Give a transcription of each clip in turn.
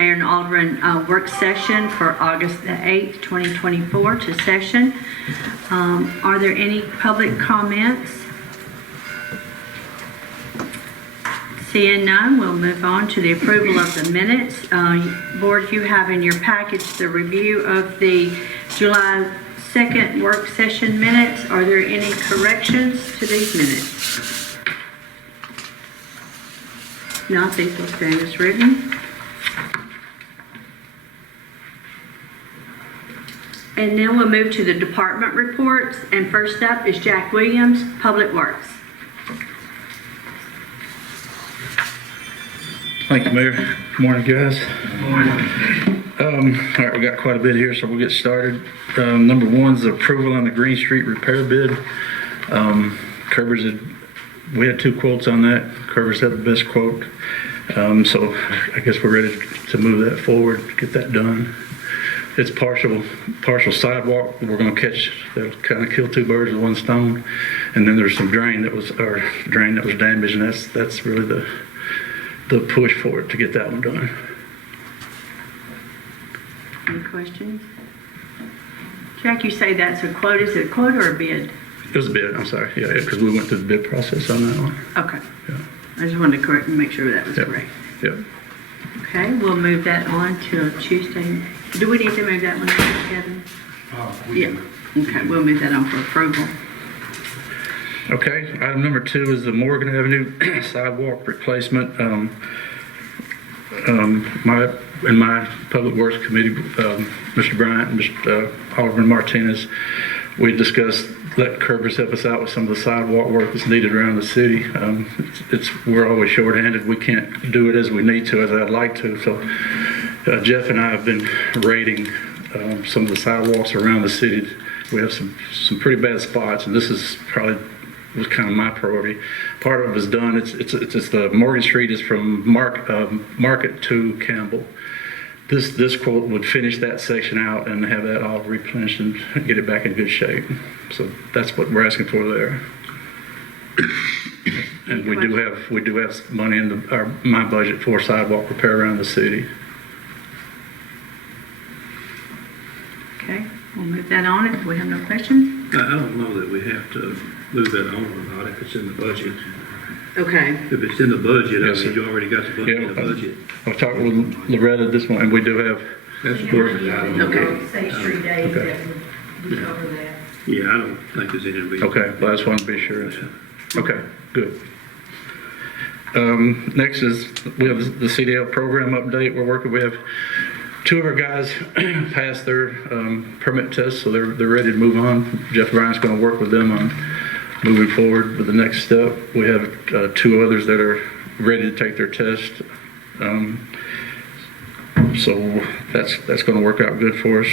Mayor and Alderman work session for August the 8th, 2024 to session. Are there any public comments? Seeing none, we'll move on to the approval of the minutes. Board, you have in your package the review of the July 2nd work session minutes. Are there any corrections to these minutes? No, these will stand as written. And then we'll move to the department reports. And first up is Jack Williams, Public Works. Thank you, Mayor. Good morning, guys. Good morning. All right, we got quite a bit here, so we'll get started. Number one is approval on the Green Street repair bid. We had two quotes on that. Curvers had the best quote. So I guess we're ready to move that forward, get that done. It's partial sidewalk we're going to catch. That'll kind of kill two birds with one stone. And then there's some drain that was damaged, and that's really the push for it to get that one done. Any questions? Jack, you say that's a quote. Is it a quote or a bid? It was a bid, I'm sorry. Yeah, because we went through the bid process on that one. Okay. Yeah. I just wanted to correct and make sure that was Yep. correct. Yep. Okay, we'll move that on to Tuesday. Do we need to move that one, Kevin? Yeah. Okay, we'll move that on for approval. Okay, item number two is the Morgan Avenue sidewalk replacement. My Public Works Committee, Mr. Bryant and Mr. Alderman Martinez, we discussed letting Curvers help us out with some of the sidewalk work that's needed around the city. We're always shorthanded. We can't do it as we need to, as I'd like to. So Jeff and I have been rating some of the sidewalks around the city. We have some pretty bad spots, and this is probably was kind of my priority. Part of it is done. It's the Morgan Street is from Market to Campbell. This quote would finish that section out and have that all replenished and get it back in good shape. So that's what we're asking for there. And we do have money in my budget for sidewalk repair around the city. Okay, we'll move that on if we have no questions. I don't know that we have to move that on or not if it's in the budget. Okay. If it's in the budget, Yes, I mean, sir. you already got the money in the budget. I've talked with Loretta this one, and we do have. That's Okay. State Street Day, Okay. that would cover that. Yeah, I don't think there's any reason. Okay, well, I just wanted to be sure. Okay, good. Next is, we have the CDL program update we're working. We have two of our guys passed their permit test, so they're ready to move on. Jeff Bryant's going to work with them on moving forward with the next step. We have two others that are ready to take their test. So that's going to work out good for us.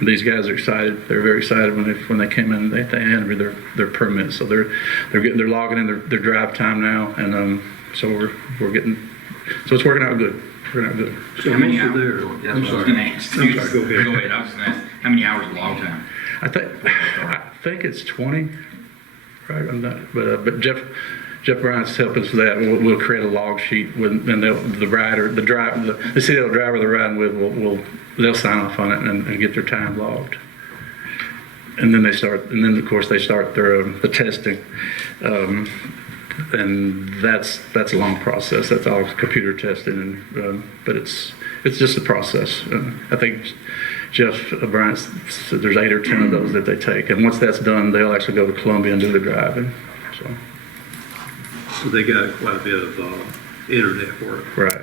These guys are excited. They're very excited when they came in. They handed me their permits, so they're logging in their drive time now, and so we're getting. So it's working out good. Working out good. So How many most of hours? their, That's what I I'm was sorry. going to ask. I'm sorry, go ahead. Go ahead. I was going to ask, how many hours of log time? I think it's 20, right? I'm not, but Jeff Bryant's helping us with that. We'll create a log sheet with, and the CDL driver they're riding with they'll sign off on it and get their time logged. And then of course they start the testing, and that's a long process. That's all computer testing, but it's just a process. I think Jeff Bryant said there's 8 or 10 of those that they take, and once that's done, they'll actually go to Columbia and do the driving. So they got quite a bit of internet work. Right.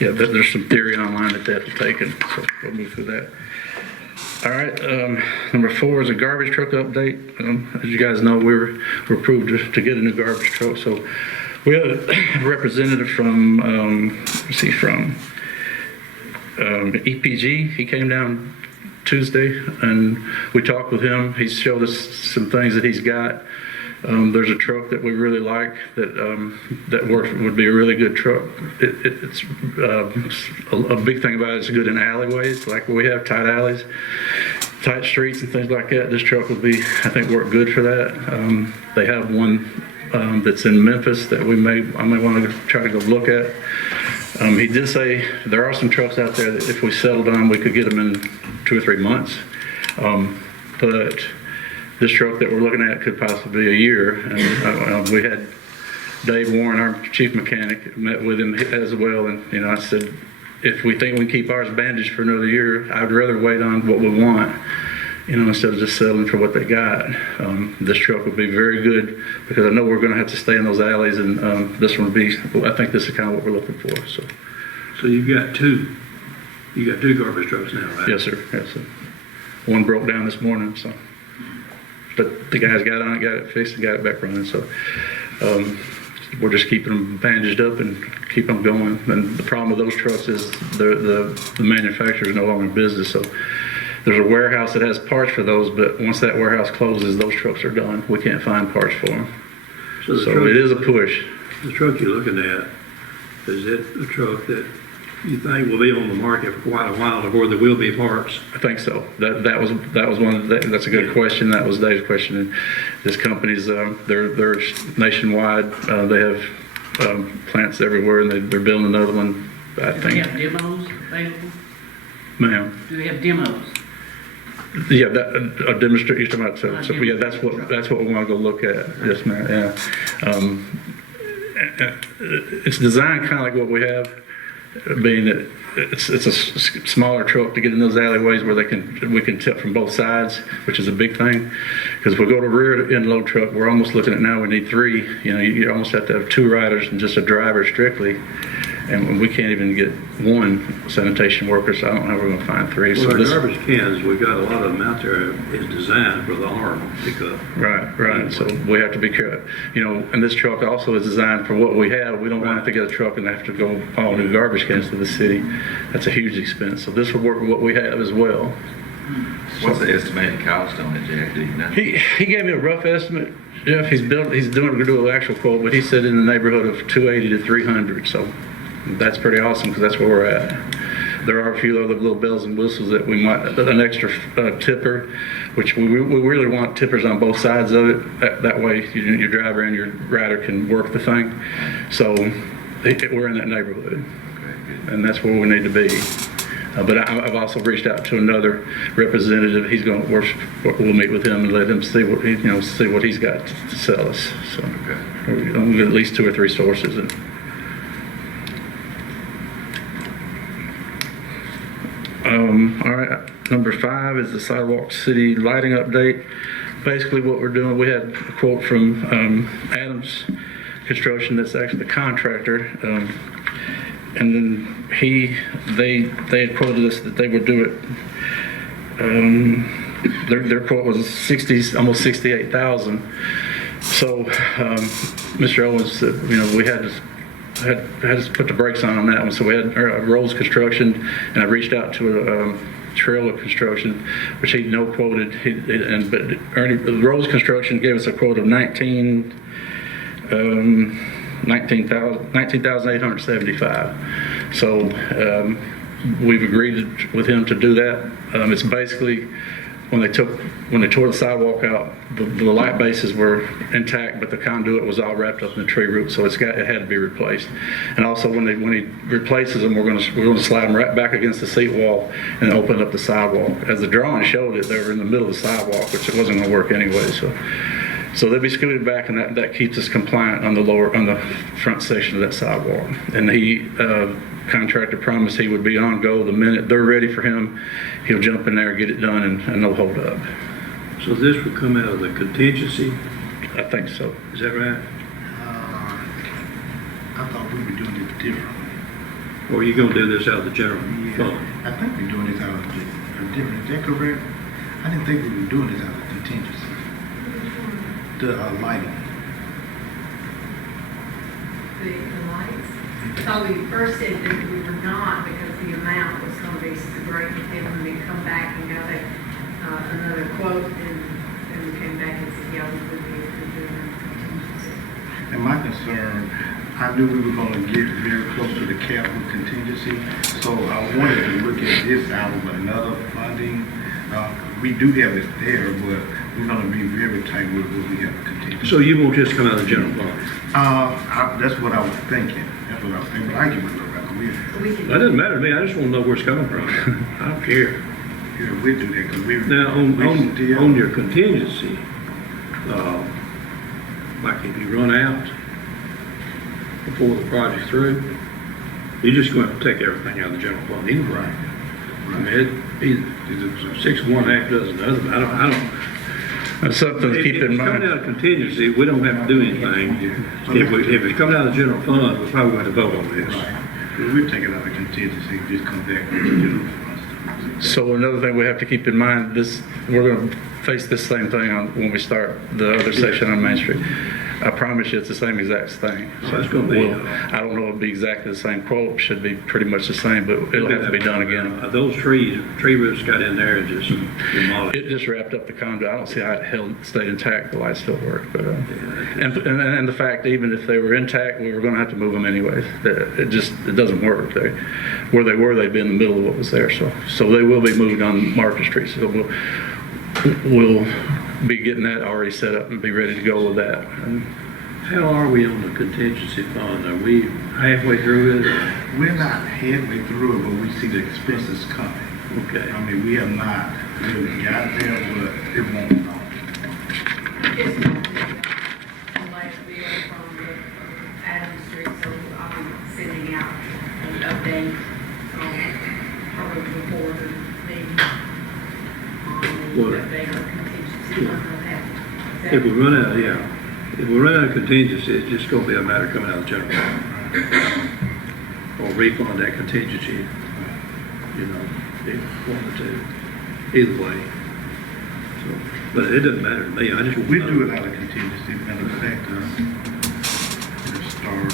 Yeah. There's some theory online that they have to take, and so we'll move through that. All right, number 4 is a garbage truck update. As you guys know, we were approved to get a new garbage truck. So we had a representative from EPG. He came down Tuesday, and we talked with him. He showed us some things that he's got. There's a truck that we really like that would be a really good truck. It's a big thing about it. It's good in alleyways, like we have tight alleys. tight streets and things like that, this truck would be, I think, work good for that. They have one that's in Memphis that I may want to try to go look at. He did say there are some trucks out there that if we settled on, we could get them in 2 or 3 months. But this truck that we're looking at could possibly be a year. And we had Dave Warren, our chief mechanic, met with him as well. And, I said, if we think we can keep ours bandaged for another year, I'd rather wait on what we want, instead of just settling for what they got. This truck would be very good because I know we're going to have to stay in those alleys, and this one would be, I think this is kind of what we're looking for. So you've got two garbage trucks now, right? Yes, sir. Yes, sir. One broke down this morning, so. But the guys got on it, got it fixed, and got it back running. So we're just keeping them bandaged up and keep them going. And the problem with those trucks is the manufacturer is no longer in business. So there's a warehouse that has parts for those, but once that warehouse closes, those trucks are done. We can't find parts for them. So it is a push. The truck you're looking at, is it a truck that you think will be on the market for quite a while before there will be parts? I think so. That was one. That's a good question. That was Dave's question. And this company's they're nationwide. They have plants everywhere, and they're building another one. I Do think. they have demos available? Ma'am. Do they have demos? Yeah, a demonstration. You're talking about. So yeah, that's what we want to go look at. Yes, ma'am. Yeah. It's designed kind of like what we have, being that it's a smaller truck to get in those alleyways where we can tip from both sides, which is a big thing. Because if we go to rear end load truck, we're almost looking at now we need 3. You almost have to have 2 riders and just a driver strictly. And we can't even get 1 sanitation worker, so I don't know how we're going to find 3. Well, so our garbage cans, we've got a lot of them out there, is designed for the arm pickup. Right. So we have to be careful. And this truck also is designed for what we have. We don't want to have to get a truck and have to go haul new garbage cans to the city. That's a huge expense. So this will work with what we have as well. What's the estimated cost on it, Jack? Do you know? He gave me a rough estimate. Jeff, he's going to do an actual quote, but he said in the neighborhood of 280 to 300. So that's pretty awesome because that's where we're at. There are a few other little bells and whistles that we might, an extra tipper, which we really want tippers on both sides of it. That way your driver and your rider can work the thing. So we're in that neighborhood, and that's where we need to be. But I've also reached out to another representative. He's going to work. We'll meet with him and let him see what he's got to sell us. So we'll get at least 2 or 3 sources. All right. Number 5 is the sidewalk city lighting update. Basically, what we're doing, we had a quote from Adams Construction. That's actually the contractor. And then they had quoted us that they would do it. Their quote was almost 68,000. So Mr. Owens said, we had to put the brakes on that one. So we had Rose Construction, and I reached out to Trailer Construction, which he no quoted. But Rose Construction gave us a quote of $19,875. So we've agreed with him to do that. It's basically when they tore the sidewalk out, the light bases were intact, but the conduit was all wrapped up in the tree root, so it had to be replaced. And also when he replaces them, we're going to slide them right back against the seat wall and open up the sidewalk. As the drawing showed it, they were in the middle of the sidewalk, which it wasn't going to work anyway. So they'll be scooted back, and that keeps us compliant on the front section of that sidewalk. And he contractor promised he would be on go the minute they're ready for him. He'll jump in there, get it done, and no hold up. So this would come out of the contingency? I think so. Is that right? I thought we were doing it differently. Or are you going to do this out of the general fund? I think we're doing this out of different. Is that correct? I didn't think we were doing this out of contingency. The lighting. The lights. So we first said that we were not because the amount was going to be so great. And then when we come back and got another quote, and we came back and said, yeah, we would be doing a contingency. And my concern, I knew we were going to get very close to the cap with contingency, so I wanted to look at this out of another funding. we do have it there, but we're gonna be very tight with what we have to continue. So you won't just come out of the general fund? That's what I was thinking. That's what I was thinking, but I give it a look. We can. That doesn't matter to me, I just wanna know where it's coming from. I don't care. Yeah, we do that, because we. Now, on your contingency, like if you run out before the project's through, you're just going to take everything out of the general fund anyway. Right. I mean, it's 6 of one, half dozen of the other, but I don't. That's something to keep in If it's coming mind. out of contingency, we don't have to do anything. If it's coming out of the general fund, we're probably going to vote on this. Right. We'll take it out of contingency, just come back to the general fund. So another thing we have to keep in mind, we're going to face this same thing when we start the other section on Main Street. I promise you, it's the same exact thing. So it's gonna be, I don't know if it'll be exactly the same quote, should be pretty much the same, but it'll have to be done again. Those tree roots got in there and just demolished. It just wrapped up the conduit. I don't see how it stayed intact. The lights still work, but and the fact, even if they were intact, we were going to have to move them anyways. It doesn't work. Where they were, they'd be in the middle of what was there. So they will be moved on Market Street. So we'll be getting that already set up and be ready to go with that. And How are we on the contingency fund? Are we halfway through it? We're not halfway through it, but we see the expenses coming. Okay. I mean, we have not really got there, but it won't long. Just the last bill from the Adams Street, so I'll be sending out an update, probably before the meeting. What? Update on contingency fund will happen. If we run out, if we run out of contingency, it's just gonna be a matter of coming out of the general fund. Or refund that contingency, one or two, either way. So, but it doesn't matter to me, I just want We to know. do it out of contingency, matter of fact, it'll start,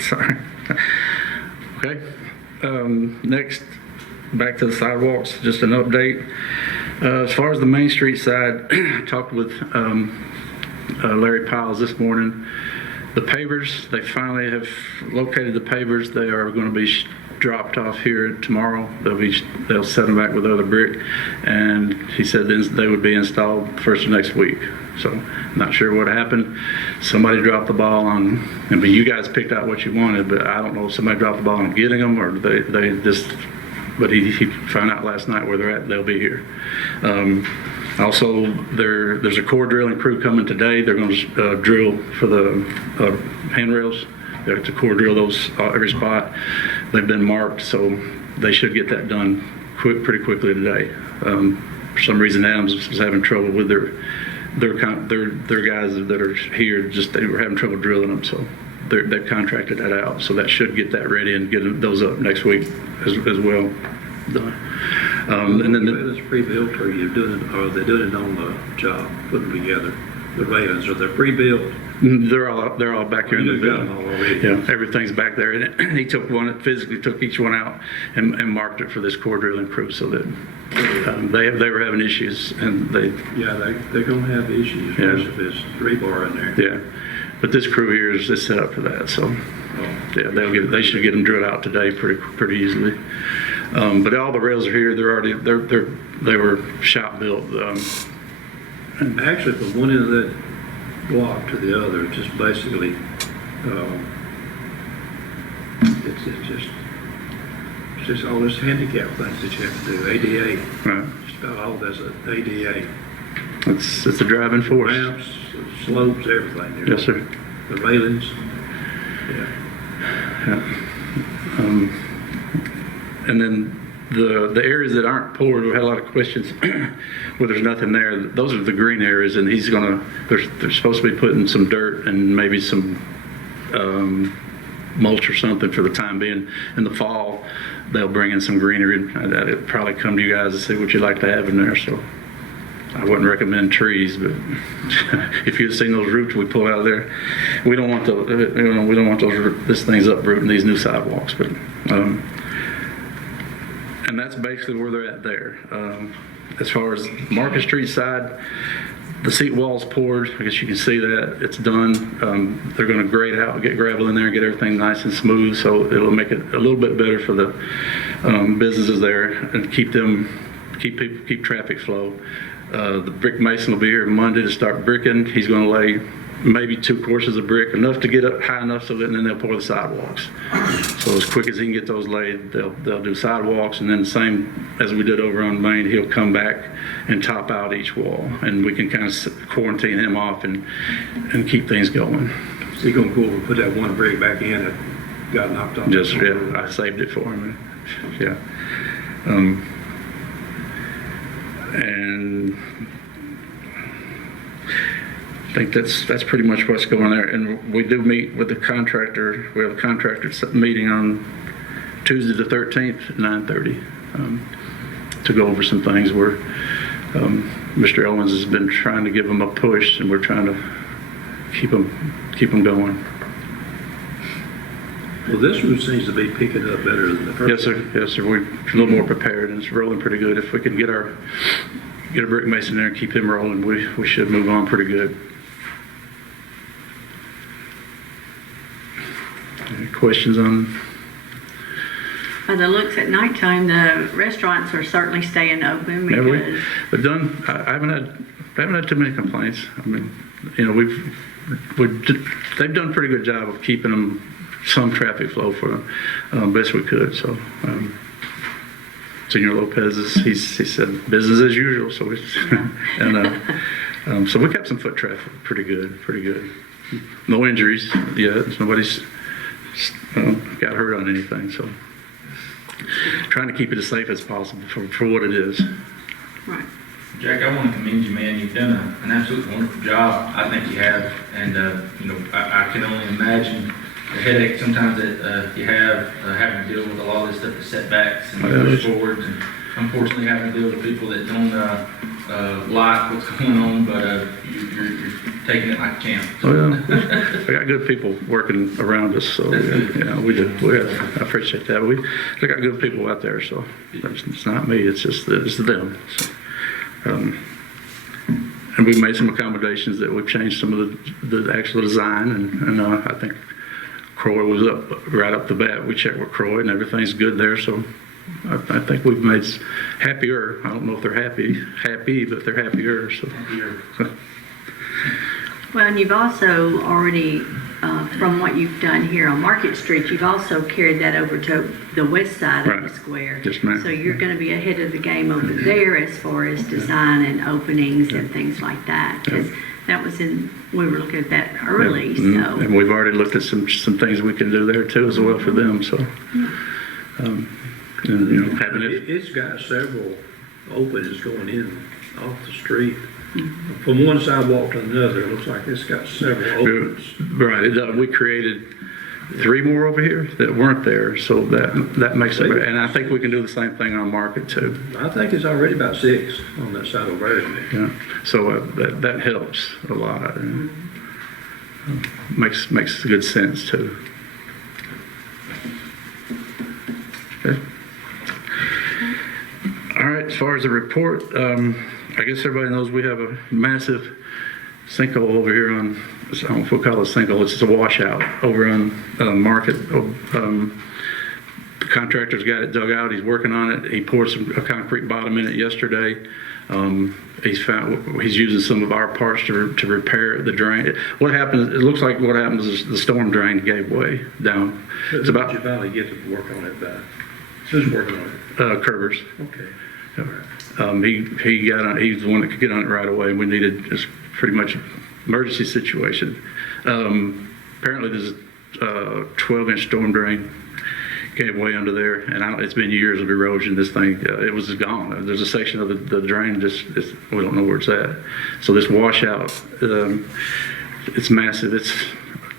sorry. Okay. Next, back to the sidewalks, just an update. As far as the Main Street side, I talked with Larry Piles this morning. The pavers, they finally have located the pavers. They are going to be dropped off here tomorrow. They'll set them back with other brick, and he said they would be installed first of next week. So I'm not sure what happened. Somebody dropped the ball on. I mean, you guys picked out what you wanted, but I don't know if somebody dropped the ball on getting them or they just. But he found out last night where they're at. They'll be here. Also, there's a core drilling crew coming today. They're going to drill for the handrails. They're to core drill those every spot. They've been marked, so they should get that done pretty quickly today. For some reason, Adams was having trouble with their guys that are here. They were having trouble drilling them, so they've contracted that out. So that should get that ready and get those up next week as well. Done. And then It's pre-built, or are they doing it on the job, putting them together? The railings, are they pre-built? they're all back here in the You got them building. all already. Yeah, everything's back there. And he physically took each one out and marked it for this core drilling crew so that they were having issues and Yeah, they're gonna have issues, Yeah. especially if there's rebar in there. yeah. But this crew here is set up for that, so yeah, they should get them drilled out today pretty easily. But all the rails are here. They were shop built. Actually, from one end of that block to the other, it's just basically, it's just all this handicap things that you have to do, ADA, Right. just about all that's a ADA. It's a driving force. Ramps, slopes, everything there. Yes, sir. The railings, yeah. And then the areas that aren't poured, we had a lot of questions where there's nothing there. Those are the green areas, and they're supposed to be putting some dirt and maybe some mulch or something for the time being. In the fall, they'll bring in some greenery. I'd probably come to you guys and see what you'd like to have in there. So I wouldn't recommend trees, but if you'd seen those roots we pulled out of there, we don't want this thing's uprooting these new sidewalks. But and that's basically where they're at there. As far as Market Street side, The seat wall's poured. I guess you can see that. It's done. They're going to grade out, get gravel in there, and get everything nice and smooth. So it'll make it a little bit better for the businesses there and keep traffic flow. The brick mason will be here Monday to start bricking. He's going to lay maybe 2 courses of brick, enough to get up high enough so that and then they'll pour the sidewalks. So as quick as he can get those laid, they'll do sidewalks, and then the same as we did over on Main, he'll come back and top out each wall, and we can kind of quarantine him off and keep things going. So you're gonna go over and put that one brick back in that got knocked off? Just, yeah, I saved it for him. Yeah. And I think that's pretty much what's going there. And we do meet with the contractor. We have a contractor meeting on Tuesday the 13th at 9:30 to go over some things where Mr. Owens has been trying to give them a push, and we're trying to keep them going. Well, this one seems to be picking up better than the first. Yes, sir. Yes, sir. We're a little more prepared, and it's rolling pretty good. If we can get a brick mason there and keep him rolling, we should move on pretty good. Any questions on? By the looks at nighttime, the restaurants are certainly staying open Have we? because We've done. I haven't had too many complaints. I mean, you know, they've done a pretty good job of keeping them some traffic flow for them best we could. So, Senor Lopez he said business as usual. So so we kept some foot traffic pretty good. No injuries yet. Nobody's got hurt on anything. So trying to keep it as safe as possible for what it is. right. Jack, I want to commend you, man. You've done an absolutely wonderful job. I think you have. And, you know, I can only imagine the headache sometimes that you have having to deal with a lot of this stuff, the setbacks and push forwards, and unfortunately having to deal with people that don't like what's going on, but you're taking it like a champ. Well, we got good people working around us, so yeah, we do. I appreciate that. We got good people out there, so it's not me. It's just it's them. So, and we've made some accommodations that we've changed some of the actual design, and I think Croy was right up the bat. We checked with Croy, and everything's good there. So I think we've made happier. I don't know if they're happy, but they're happier. So. Well, and you've also already, from what you've done here on Market Street, you've also carried that over to the west side of the square. Yes, ma'am. So you're going to be ahead of the game over there as far as design and openings and things like that. Because that was we were looking at that early. So. And we've already looked at some things we can do there too as well for them. So, and, you know, having it. It's got several openings going in off the street. From one sidewalk to another, it looks like it's got several openings. Right. We created 3 more over here that weren't there, so that makes it. And I think we can do the same thing on Market too. I think it's already about 6 on that side over there. Yeah. So that helps a lot. And, makes good sense too. Okay. All right. As far as the report. I guess everybody knows we have a massive sinkhole over here on, I don't know if we'll call it a sinkhole, it's just a washout over on Market. The contractor's got it dug out, he's working on it. He poured a concrete bottom in it yesterday. He's using some of our parts to repair the drain. What happened, it looks like what happened is the storm drain gave way down. It's about you finally get to work on it back. Who's working on it? Curvers. Okay. He's the one that could get on it right away. We needed just pretty much emergency situation. Apparently there's a 12-inch storm drain gave way under there, and it's been years of erosion. This thing, it was gone. There's a section of the drain we don't know where it's at. So this washout, it's massive. It's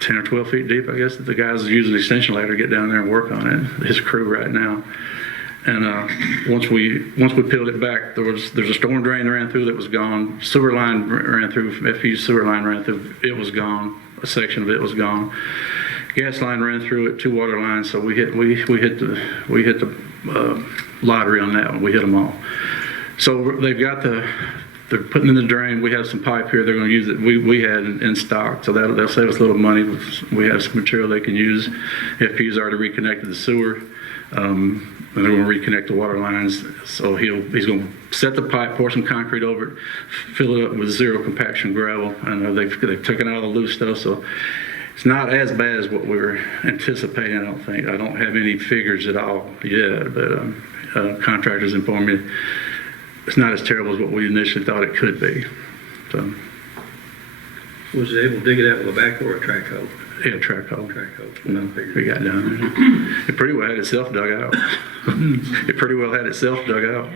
10 or 12 feet deep, I guess. The guys are using an extension ladder to get down there and work on it. His crew right now. And once we peeled it back, there's a storm drain that ran through that was gone. Sewer line ran through, FU sewer line ran through, it was gone. A section of it was gone. Gas line ran through it, 2 water lines. So we hit the lottery on that one. We hit them all. So they've got the they're putting in the drain. We have some pipe here. They're going to use it. We had in stock, so they'll save us a little money. We have some material they can use. FPU's already reconnected the sewer. And they're going to reconnect the water lines. So he's going to set the pipe, pour some concrete over it, fill it up with zero compaction gravel, and they've taken out all the loose stuff. So it's not as bad as what we were anticipating. I don't think. I don't have any figures at all yet, but contractors informed me it's not as terrible as what we initially thought it could be. So Was it able to dig it out with a backhoe or a track hoe? yeah, track hole. Track hoe. No, we got down there. It pretty well had itself dug out. It pretty well had itself dug out.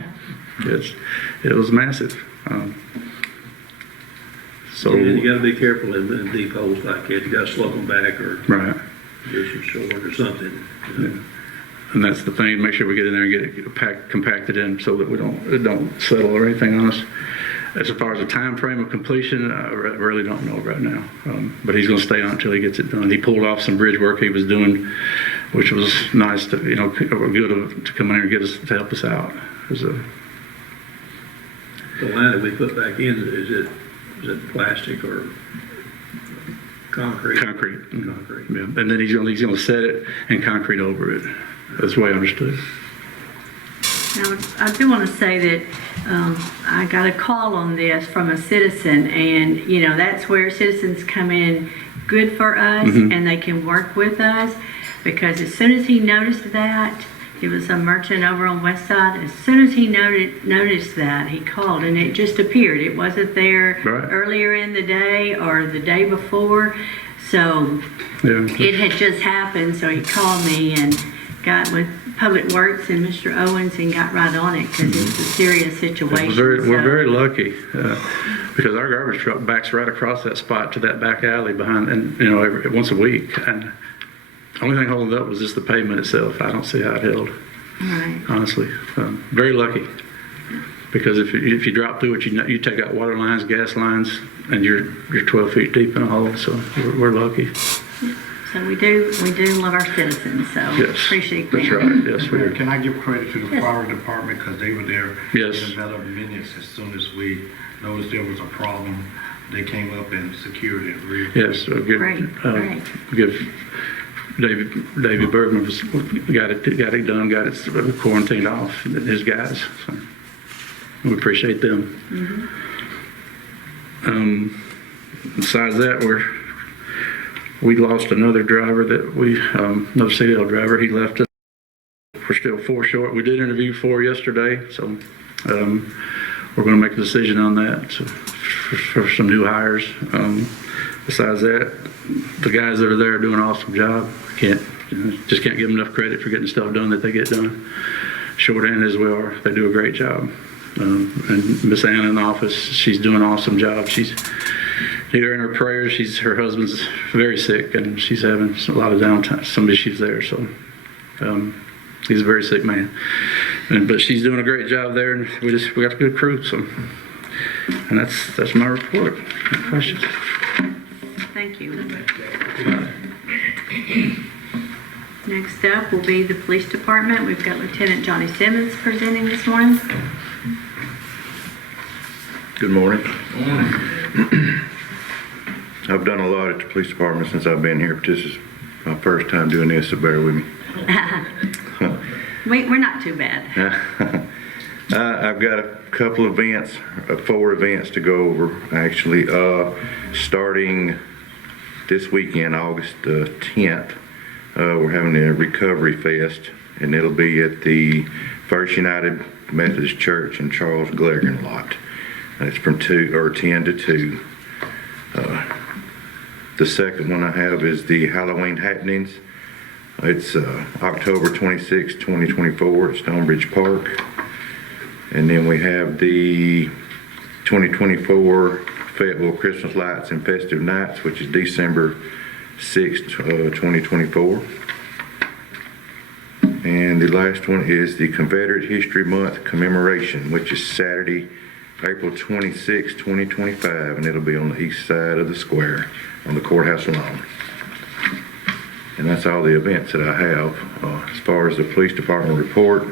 It was massive. So You got to be careful in deep holes like that. You got to slope them back or right, do some short or something. You know. and that's the thing. Make sure we get in there and get it compacted in so that it don't settle or anything on us. As far as the time frame of completion, I really don't know right now. But he's going to stay on until he gets it done. He pulled off some bridge work he was doing, which was nice to, good to come in here and get us to help us out. It was The line that we put back in, is it plastic or concrete? concrete. Concrete. Yeah. And then he's going to set it and concrete over it. That's the way I understood. Now, I do want to say that I got a call on this from a citizen, and, that's where citizens come in good for us, and they can work with us, because as soon as he noticed that, it was a merchant over on West Side, as soon as he noticed that, he called, and it just appeared. It wasn't there Right. earlier in the day or the day before, so Yeah. it had just happened, so he called me and got with Public Works and Mr. Owens and got right on it, because it was a serious situation. We're very lucky because our garbage truck backs right across that spot to that back alley behind, and once a week. And the only thing holding it up was just the pavement itself. I don't see how it held, Right. honestly. Very lucky, because if you drop through it, you take out water lines, gas lines, and you're 12 feet deep in a hole. So we're lucky. So we do love our citizens, so Yes, appreciate that. that's right. Yes, we Mayor, are. can I give credit to the Yes. fire department, because they were there Yes. in a matter of minutes. As soon as we noticed there was a problem, they came up and secured it real quick. Yes, so Great. give David Bergman got it done, got it quarantined off, his guys. So we appreciate them. Besides that, we lost another driver another CDL driver. He left us. We're still 4 short. We did interview 4 yesterday, so we're going to make a decision on that for some new hires. Besides that, the guys that are there are doing an awesome job. Just can't give them enough credit for getting stuff done that they get done. Shorthand as we are, they do a great job. And Miss Anna in the office, she's doing an awesome job. She's need her in her prayers. Her husband's very sick, and she's having a lot of downtime, some issues there. So he's a very sick man, but she's doing a great job there, and we got a good crew. So, and that's my report. Any questions? Thank you. Next up will be the police department. We've got Lieutenant Johnny Simmons presenting this morning. Good morning. I've done a lot at the police department since I've been here, but this is my first time doing this, so bear with me. We're not too bad. I've got a couple of events, 4 events to go over, actually. Starting this weekend, August 10th, we're having a Recovery Fest, and it'll be at the First United Methodist Church in Charles Gleggen lot. It's from 10 to 2. The second one I have is the Halloween Happenings. It's October 26, 2024 at Stonebridge Park. And then we have the 2024 Fayetteville Christmas Lights and Festive Nights, which is December 6, 2024. And the last one is the Confederate History Month Commemoration, which is Saturday, April 26, 2025, and it'll be on the east side of the square on the courthouse lawn. And that's all the events that I have. As far as the police department report,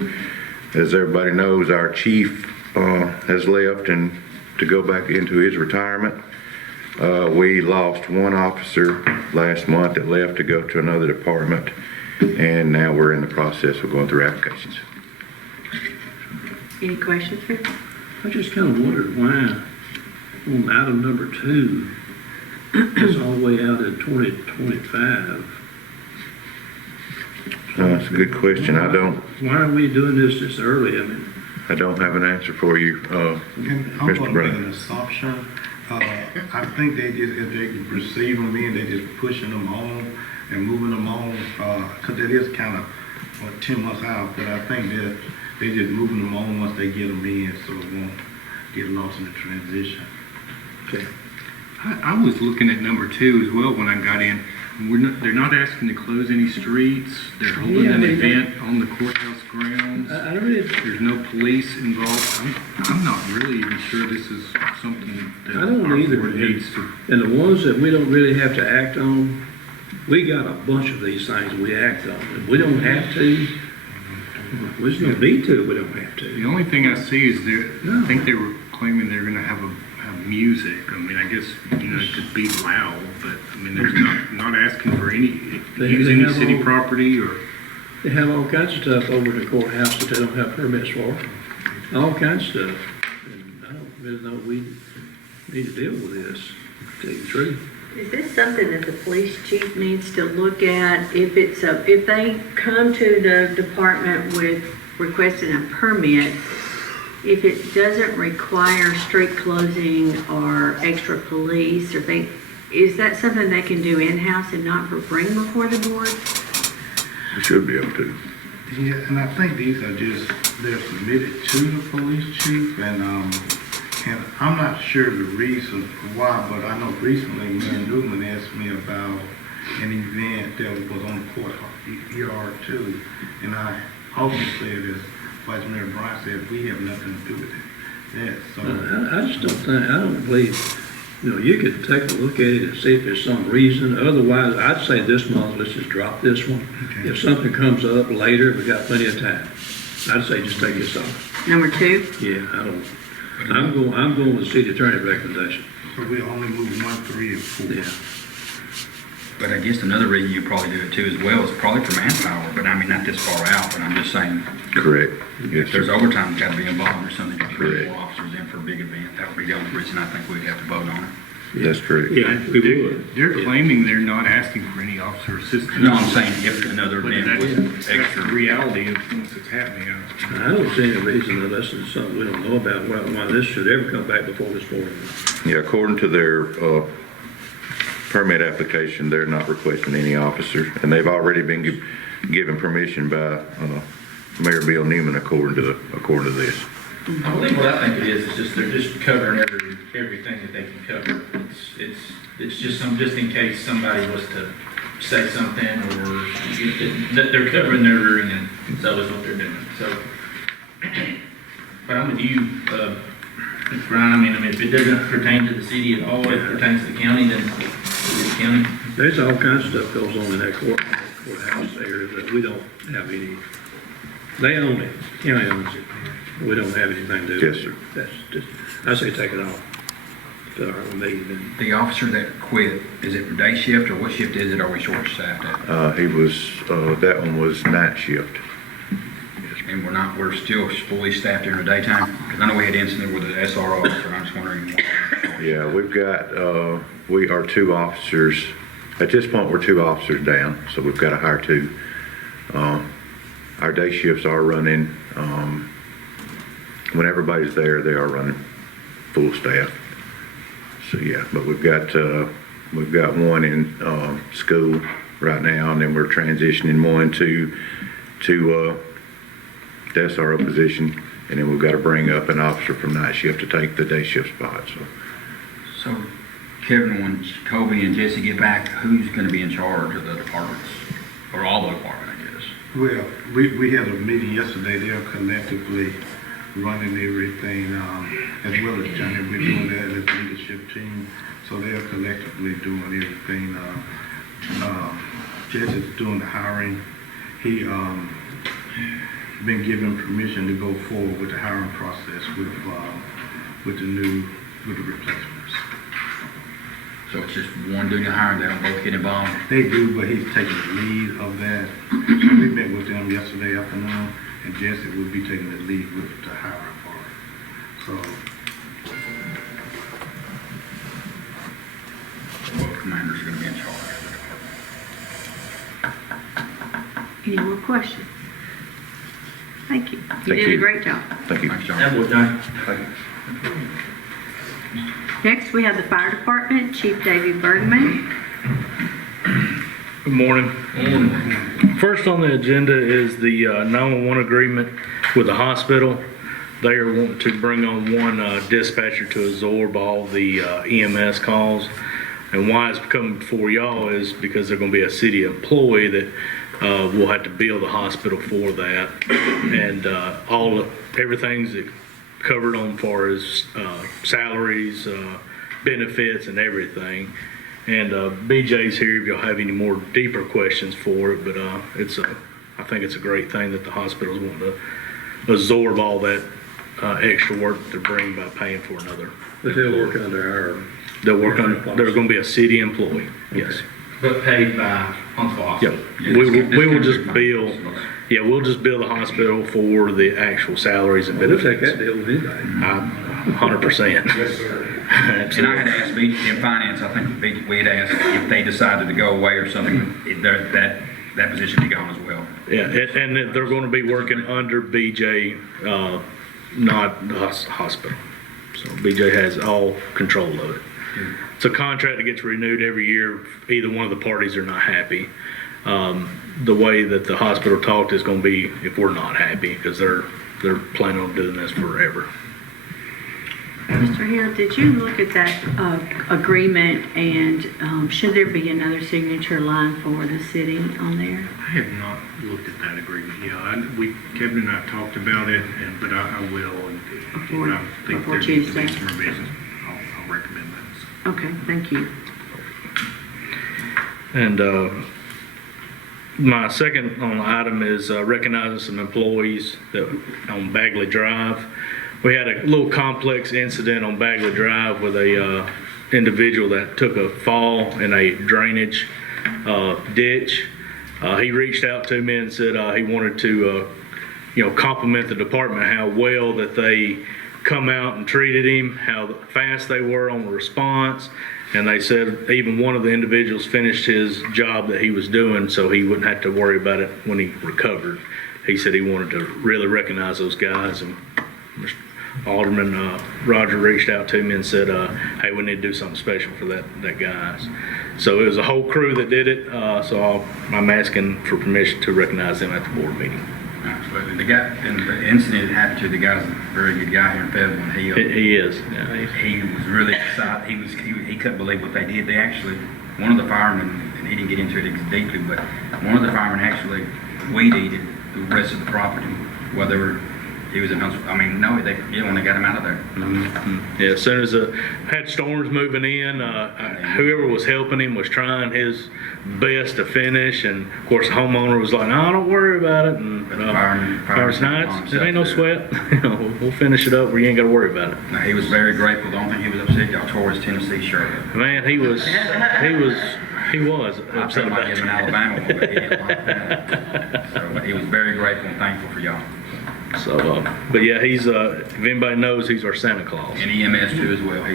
as everybody knows, our chief has left, and to go back into his retirement. We lost one officer last month that left to go to another department, and now we're in the process of going through applications. Any questions, Rick? I just kind of wondered why on item number 2, it's all the way out in 2025. That's a good question. I Why are we doing this early? I mean, don't have an answer for you, And I'm Mr. gonna make Brown. an assumption. I think they just, if they can perceive them in, they just pushing them on and moving them on, cause that is kind of, 10 months out, but I think that they just moving them on once they get them in, so it won't get lost in the transition. okay. I was looking at number 2 as well when I got in. They're not asking to close any streets. They're holding Yeah, an they- event on the courthouse grounds. I really, There's no police involved. I'm not really even sure this is something that I don't our either. board needs to. and the ones that we don't really have to act on, we got a bunch of these things we act on. If we don't have to, there's no need to, we don't have The to. only thing I see is I think they were claiming they're gonna have music. I mean, I guess, it could be loud, but I mean, there's not asking for any, They use any have city all- property or. They have all kinds of stuff over at the courthouse that they don't have permits for, all kinds of stuff. And I don't really know we need to deal with this, to tell you the truth. Is this something that the police chief needs to look at? If they come to the department with requesting a permit, if it doesn't require street closing or extra police or is that something they can do in-house and not bring before the board? We should be able to. Yeah, and I think these are just, they're submitted to the police chief, and I'm not sure the reason why, but I know recently Mayor Newman asked me about an event that was on the court yard too, and I also said, as Vice Mayor Bryant said, we have nothing to do with that, so. I just I don't believe, you could take a look at it and see if there's some reason. Otherwise, I'd say this month, let's just drop this one. Okay. If something comes up later, we got plenty of time. I'd say just take this off. Number 2? Yeah, I'm going with the city attorney recommendation. So we only move 1, 3, and 4. Yeah. But I guess another reason you probably do it too as well is probably for manpower, but I mean, not this far out, but I'm just saying, Correct. if Yes, there's sir. overtime got to be involved or something, to bring Correct. more officers in for a big event, that would be the only reason I think we'd have to vote on it. That's correct. Yeah, we would. They're claiming they're not asking for any officer assistance. No, I'm saying if another But event was that's the extra. reality of things that's happening. I don't see any reason unless it's something we don't know about, why this should ever come back before this board. Yeah, according to their permit application, they're not requesting any officers, and they've already been given permission by Mayor Bill Newman according to this. I believe what I think it is just they're just covering everything that they can cover. It's just in case somebody was to say something or that they're covering their rear end. So is what they're doing. So, but I'm with you, Mr. Brian. I mean, if it doesn't pertain to the city at all, if it pertains to the county, then it's the county. There's all kinds of stuff goes on in that courthouse area that we don't have any, they own it, county owns it. We don't have anything to do with it. Yes, sir. That's just, I say take it off. If it aren't with me, then. The officer that quit, is it for day shift or what shift is it? Are we short staffed at? That one was night shift. And we're still fully staffed during the daytime? Because I know we had incident with the SRO officer, I'm just wondering. Yeah, we've got, we are 2 officers. At this point, we're 2 officers down, so we've got to hire 2. Our day shifts are running, when everybody's there, they are running full staff. So, yeah, but we've got one in, school right now, and then we're transitioning one to the SRO position, and then we've got to bring up an officer from night shift to take the day shift spot, so. So, Kevin, when Kobe and Jesse get back, who's going to be in charge of the departments? Or all the departments, I guess? Well, we had a meeting yesterday, they're collectively running everything, as well as Johnny, we're doing that as a leadership team, so they're collectively doing everything. Jesse's doing the hiring, he, been given permission to go forward with the hiring process with the new with the replacements. So it's just one duty hiring, they don't both get involved? They do, but he's taking the lead of that. We met with them yesterday afternoon, and Jesse will be taking the lead with the hiring part. So, Both commanders are gonna be in charge of the department. Any more questions? Thank you. You Thank did a you. great job. Thank you. Thanks, John. That was done. Next, we have the fire department, Chief Davey Bergman. Good morning. First on the agenda is the 911 agreement with the hospital. They are wanting to bring on one dispatcher to absorb all the EMS calls. And why it's coming before y'all is because they're going to be a city employee that will have to bill the hospital for that. And everything's covered on far as salaries, benefits, and everything. And BJ's here if y'all have any more deeper questions for it. But I think it's a great thing that the hospitals want to absorb all that extra work that they're bringing by paying for another. But they'll work under our. They'll work on. They're going to be a city employee. Yes. But paid by Huntsville Yep. Hospital. We will just bill. Yeah, we'll just bill the hospital for the actual salaries and We'll benefits. take that deal with anybody. 100%. And I had asked BJ in finance, I think we had asked if they decided to go away or something, that position be gone as well. Yeah, and they're going to be working under BJ, not the hospital. So BJ has all control of it. It's a contract that gets renewed every year. Either one of the parties are not happy. The way that the hospital talked is going to be if we're not happy because they're planning on doing this forever. Mr. Hill, did you look at that agreement and should there be another signature line for the city on there? I have not looked at that agreement. Kevin and I talked about it, but I will. And if I think Before there needs to be Tuesday. some revisions, I'll recommend that. Okay, thank you. And my second on the item is recognizing some employees that on Bagley Drive. We had a little complex incident on Bagley Drive with a individual that took a fall in a drainage ditch. He reached out to me and said he wanted to, compliment the department how well that they come out and treated him, how fast they were on the response. And they said even one of the individuals finished his job that he was doing so he wouldn't have to worry about it when he recovered. He said he wanted to really recognize those guys. And Mr. Alderman Roger reached out to me and said, hey, we need to do something special for that guys. So it was a whole crew that did it. So I'm asking for permission to recognize them at the board meeting. Absolutely. The incident that happened to the guy's a very good guy here in Fayetteville. He is. Yeah. He was really excited. He couldn't believe what they did. They actually, one of the firemen, and he didn't get into it deeply, but one of the firemen actually weed eated the rest of the property while he was in Huntsville. when they got him out of there. Mm-hmm. Yeah, as soon as had storms moving in, whoever was helping him was trying his best to finish, and of course the homeowner was like, "No, don't worry about it." And fire's nights, it ain't no sweat. We'll finish it up where you ain't got to worry about it. Now, he was very grateful. The only thing he was upset, y'all tore his Tennessee shirt. Man, he was upset I about him in it. Alabama, but he didn't like that. So he was very grateful and thankful for y'all. So, but yeah, he's if anybody knows, he's our Santa Claus. And EMS too as well. He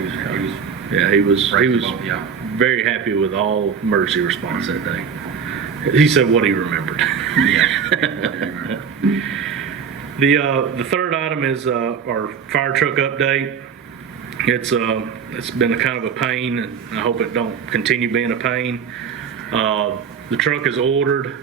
was very happy with all emergency response that day. He said what he remembered. Yeah. The third item is our fire truck update. It's been a kind of a pain, and I hope it don't continue being a pain. The truck is ordered.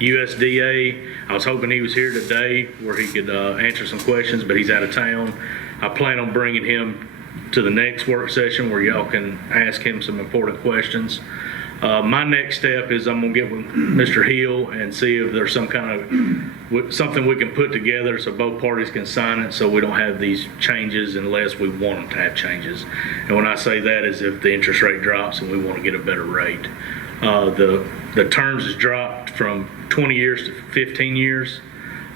USDA, I was hoping he was here today where he could answer some questions, but he's out of town. I plan on bringing him to the next work session where y'all can ask him some important questions. My next step is I'm going to get with Mr. Hill and see if there's some kind of something we can put together so both parties can sign it so we don't have these changes unless we want them to have changes. And when I say that is if the interest rate drops and we want to get a better rate. The terms has dropped from 20 years to 15 years.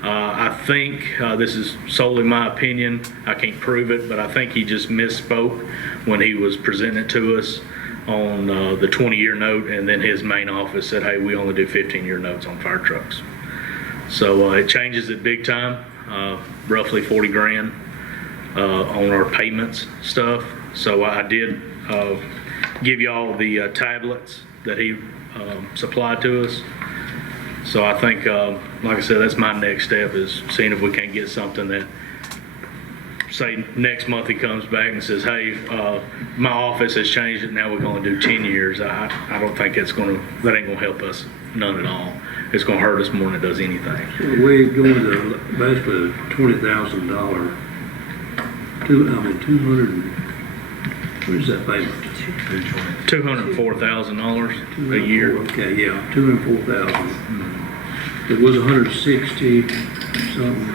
I think, this is solely my opinion, I can't prove it, but I think he just misspoke when he was presenting it to us on the 20-year note, and then his main office said, hey, we only do 15-year notes on fire trucks. So it changes it big time, roughly 40 grand on our payments stuff. So I did give y'all the tablets that he supplied to us. So I think, like I said, that's my next step, is seeing if we can't get something that, say next month he comes back and says, hey, my office has changed it, now we're going to do 10 years. I don't think that ain't going to help us none at all. It's going to hurt us more than it does anything. We going to basically $20,000, 200, what is that payment? $204,000 a year. Okay, yeah, 204,000. It was 160 something.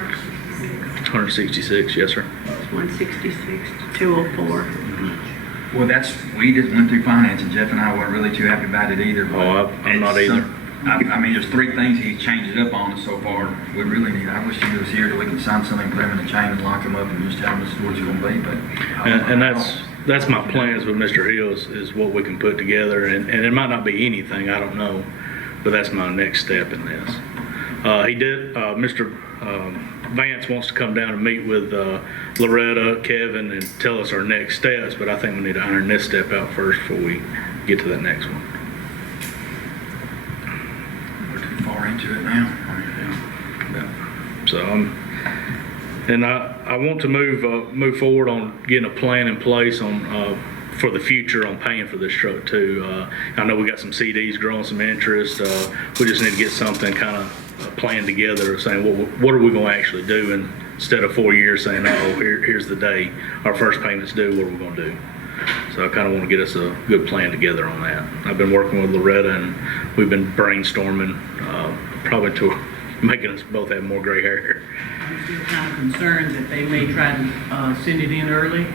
166, yes, sir. It's 166, 204. Well, we just went through finance, and Jeff and I weren't really too happy about it either. Oh, I'm not either. I mean, there's 3 things he's changed it up on us so far. We really need, I wish he was here so we can sign something, put him in a chain and lock him up and just tell him this is what it's gonna be, but. And that's my plans with Mr. Hills, is what we can put together, and it might not be anything, I don't know, but that's my next step in this. Mr. Vance wants to come down and meet with Loretta, Kevin, and tell us our next steps, but I think we need to iron this step out first before we get to that next one. We're too far into it now. So and I want to move forward on getting a plan in place on for the future on paying for this truck too. I know we got some CDs growing some interest. We just need to get something kind of planned together of saying what are we going to actually do, and instead of 4 years saying, oh, here's the day our first payment's due, what are we going to do? So I kind of want to get us a good plan together on that. I've been working with Loretta, and we've been brainstorming, probably to making us both have more gray hair. I'm still kind of concerned that they may try to send it in early.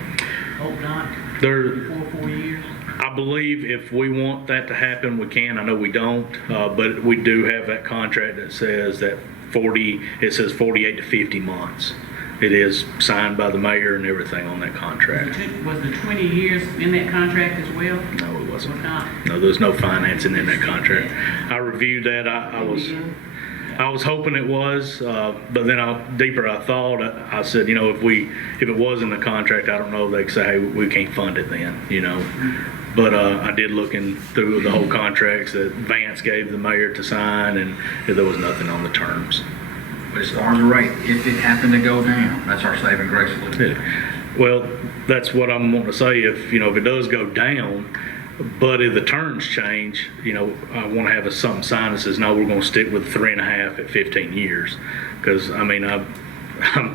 Hope not. Before 4 years. I believe if we want that to happen, we can. I know we don't, but we do have that contract that says that 48 to 50 months. It is signed by the mayor and everything on that contract. Was the 20 years in that contract as well? No, it wasn't. Or not? No, there's no financing in that contract. I reviewed that. I was hoping it was, but then deeper I thought, I said, you know, if it was in the contract, I don't know if they could say, hey, we can't fund it then, you know. But I did look through the whole contracts that Vance gave the mayor to sign, and there was nothing on the terms. But as far as the rate, if it happened to go down, that's our saving grace a little bit. Well, that's what I'm wanting to say. If it does go down, but if the terms change, I want to have something signed that says, no, we're going to stick with 3.5 at 15 years. Because, I mean, I'm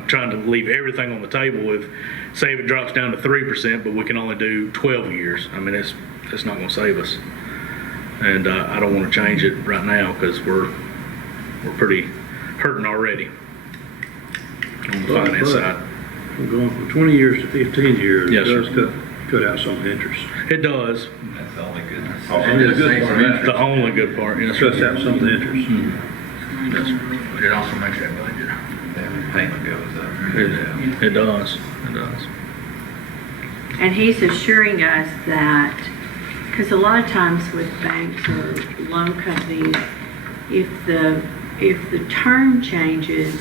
trying to leave everything on the table with, say if it drops down to 3%, but we can only do 12 years. I mean, it's not going to save us. And I don't want to change it right now because we're pretty hurting already on the finance side. We're going from 20 years to 15 years. Yes, It sir. does cut out some interest. It does. That's the only good. And the good part of that, The only good part, yes, cuts sir. out some of the interest. But it also makes that budget. Payment goes up. It does. It does. And he's assuring us that, because a lot of times with banks or loan companies, if the term changes,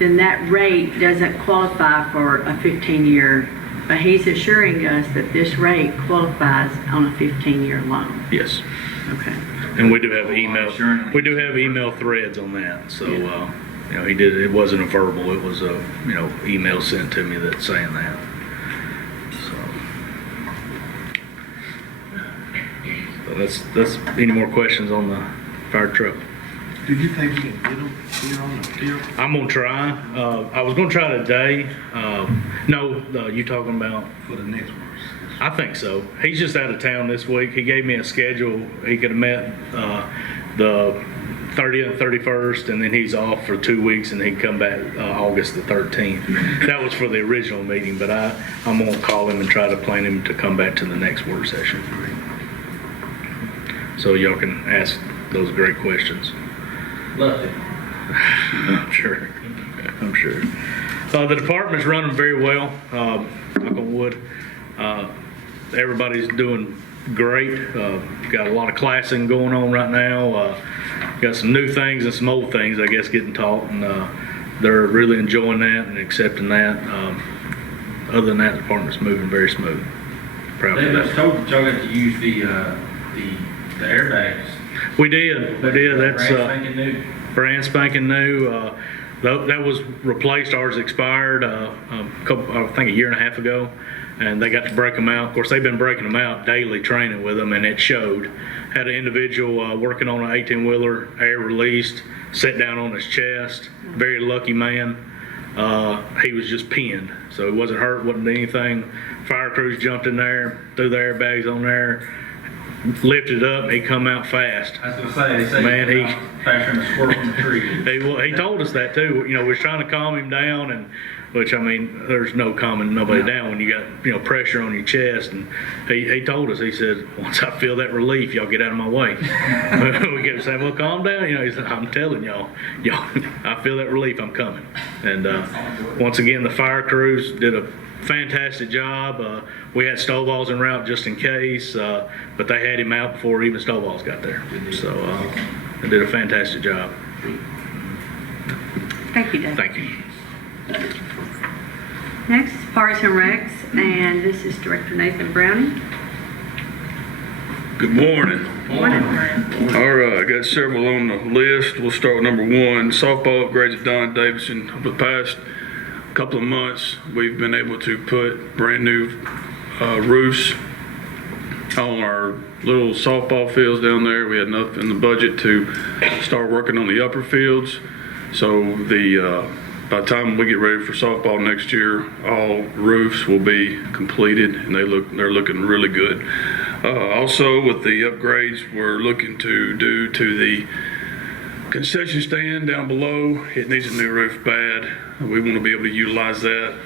then that rate doesn't qualify for a 15-year. But he's assuring us that this rate qualifies on a 15-year loan. Yes. Okay. And we do have email threads on that. So, he did, it wasn't a verbal, it was a, email sent to me that's saying that. So that's any more questions on the fire truck? Do you think you can get them here on the field? I'm gonna try. I was gonna try today. No, you talking about? For the next one? I think so. He's just out of town this week. He gave me a schedule. He could have met the 30th and 31st, and then he's off for 2 weeks, and he'd come back August the 13th. That was for the original meeting, but I'm gonna call him and try to plan him to come back to the next work session. So y'all can ask those great questions. Love it. I'm sure. I'm sure. The department's running very well, knock on wood. Everybody's doing great. Got a lot of classing going on right now. Got some new things and some old things, I guess, getting taught, and they're really enjoying that and accepting that. Other than that, the department's moving very smooth. Proud Dave, I of was that. told that y'all got to use the airbags. We did. That's Brand spanking new. brand spanking new. That was replaced. Ours expired I think a year and a half ago, and they got to break them out. Of course, they've been breaking them out daily, training with them, and it showed. Had an individual working on an 18-wheeler, air released, sat down on his chest. Very lucky man. He was just pinned, so he wasn't hurt, wasn't anything. Fire crews jumped in there, threw the airbags on there, lifted up, and he come out fast. I was going to say, they say Man, you come out faster than a squirrel from a tree. He told us that too. You know, we was trying to calm him down, and which I mean, there's no calming nobody down when you got pressure on your chest. And he told us, he said, once I feel that relief, y'all get out of my way. We kept saying, well, calm down. He said, I'm telling y'all, I feel that relief, I'm coming. And once again, the fire crews did a fantastic job. We had Stovall's en route just in case, but they had him out before even Stovall's got there. So they did a fantastic job. Thank you, Dave. Thank you. Next, Parks and Recs, and this is Director Nathan Browning. Good morning. Morning. All right, I got several on the list. We'll start with number one. Softball upgrades at Don Davidson. Over the past couple of months, we've been able to put brand new roofs on our little softball fields down there. We had enough in the budget to start working on the upper fields. So by the time we get ready for softball next year, all roofs will be completed, and they're looking really good. Also, with the upgrades we're looking to do to the concession stand down below, it needs a new roof bad. We want to be able to utilize that.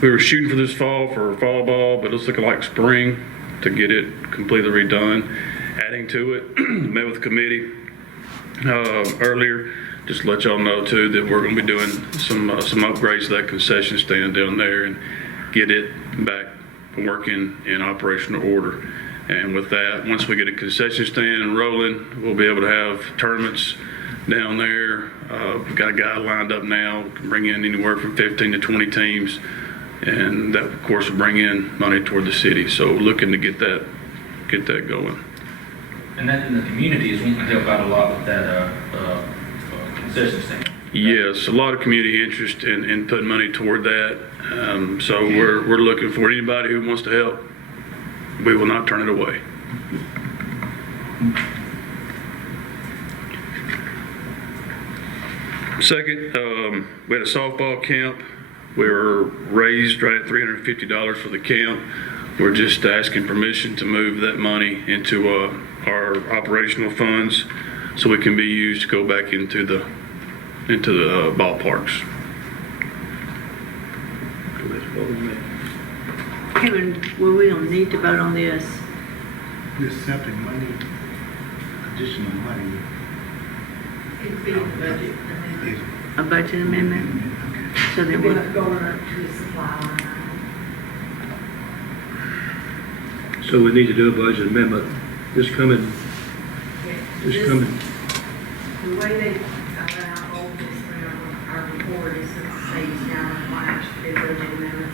We were shooting for this fall for fall ball, but it's looking like spring to get it completely redone. Adding to it, met with the committee earlier. Just to let y'all know too that we're going to be doing some upgrades to that concession stand down there and get it back working in operational order. And with that, once we get a concession stand rolling, we'll be able to have tournaments down there. We've got a guy lined up now, can bring in anywhere from 15 to 20 teams, and that of course will bring in money toward the city. So looking to get that going. And that in the community is wanting to help out a lot with that concession stand. Yes, a lot of community interest in putting money toward that. So we're looking for anybody who wants to help. We will not turn it away. Second, we had a softball camp. We were raised right at $350 for the camp. We're just asking permission to move that money into our operational funds so it can be used to go back into the ballparks. Kevin, well, we don't need to vote on this. Just simply money, additional money. It'd be in the budget, and then Is A budget amendment? So then we're we, going up to the supply line. So we need to do a budget amendment this coming. The way they hold this through our report is that stays down in March, the budget amendment,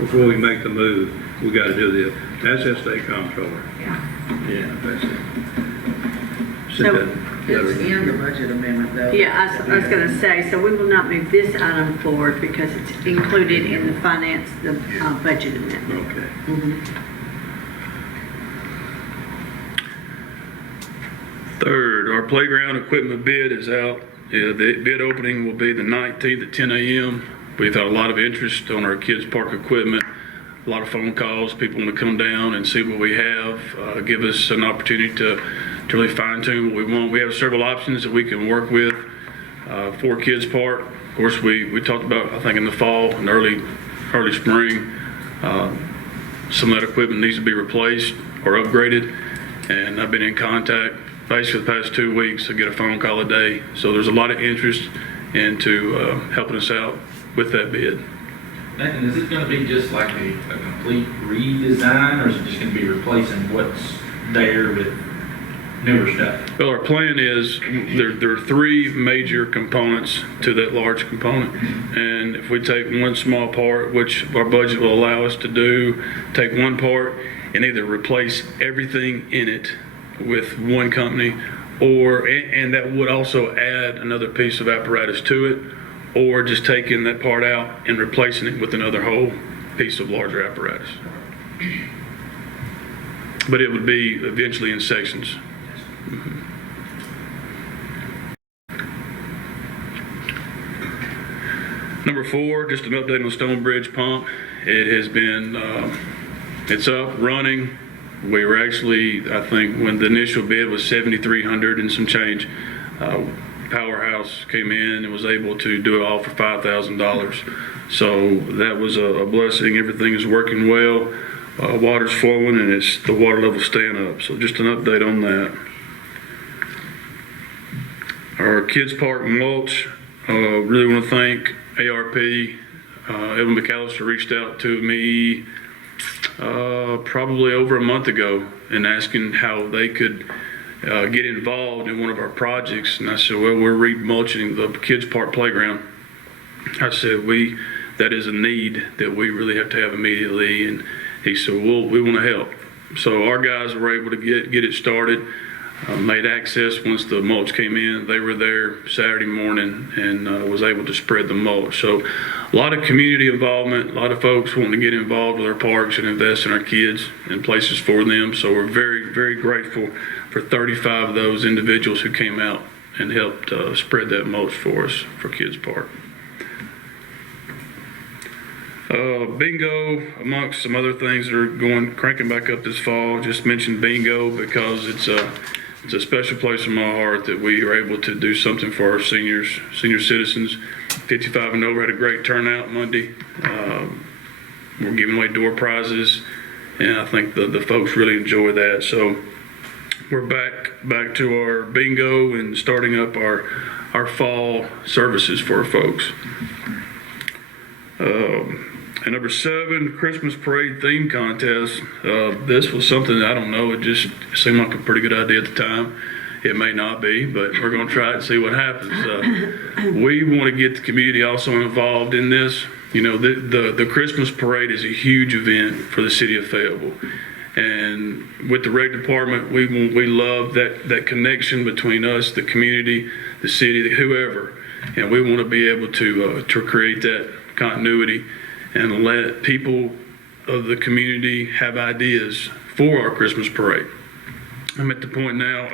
Before we make the move, we got to do this. That's that state comptroller. Yeah. That's it. So- Send that letter. It's in the budget amendment though. yeah, I was gonna say, so we will not move this item forward because it's included in the finance, the budget amendment. Okay. Third, our playground equipment bid is out. The bid opening will be the 19th at 10 a.m. We've had a lot of interest on our kids' park equipment, a lot of phone calls. People want to come down and see what we have, give us an opportunity to really fine tune what we want. We have several options that we can work with for kids' park. Of course, we talked about, I think in the fall and early spring, some of that equipment needs to be replaced or upgraded. And I've been in contact basically the past 2 weeks. I get a phone call a day. So there's a lot of interest into helping us out with that bid. Nathan, is it going to be just like a complete redesign, or is it just going to be replacing what's there with newer stuff? Well, our plan is there are 3 major components to that large component. And if we take one small part, which our budget will allow us to do, take one part and either replace everything in it with one company, and that would also add another piece of apparatus to it, or just taking that part out and replacing it with another whole piece of larger apparatus. But it would be eventually in sections. Number 4, just an update on Stonebridge Pump. It has been, it's up, running. We were actually, I think, when the initial bid was $7,300 and some change, Powerhouse came in and was able to do it all for $5,000. So that was a blessing. Everything is working well. Water's flowing and the water level's staying up. So just an update on that. Our Kids Park mulch, really want to thank ARP. Evan McAllister reached out to me probably over a month ago and asking how they could get involved in one of our projects. And I said, well, we're remulching the Kids Park playground. I said, that is a need that we really have to have immediately. And he said, well, we want to help. So our guys were able to get it started. Made access once the mulch came in. They were there Saturday morning and was able to spread the mulch. So a lot of community involvement, a lot of folks wanting to get involved with our parks and invest in our kids and places for them. So we're very, very grateful for 35 of those individuals who came out and helped spread that mulch for us for Kids Park. Bingo, amongst some other things that are cranking back up this fall. Just mentioned bingo because it's a special place in my heart that we are able to do something for our senior citizens. 55 and over had a great turnout Monday. We're giving away door prizes, and I think the folks really enjoy that. So we're back to our bingo and starting up our fall services for our folks. And number 7, Christmas Parade theme contest. This was something, I don't know, it just seemed like a pretty good idea at the time. It may not be, but we're going to try it and see what happens. We want to get the community also involved in this. You know, the Christmas Parade is a huge event for the city of Fayetteville. And with the rec department, we love that connection between us, the community, the city, whoever. And we want to be able to create that continuity and let people of the community have ideas for our Christmas parade. I'm at the point now,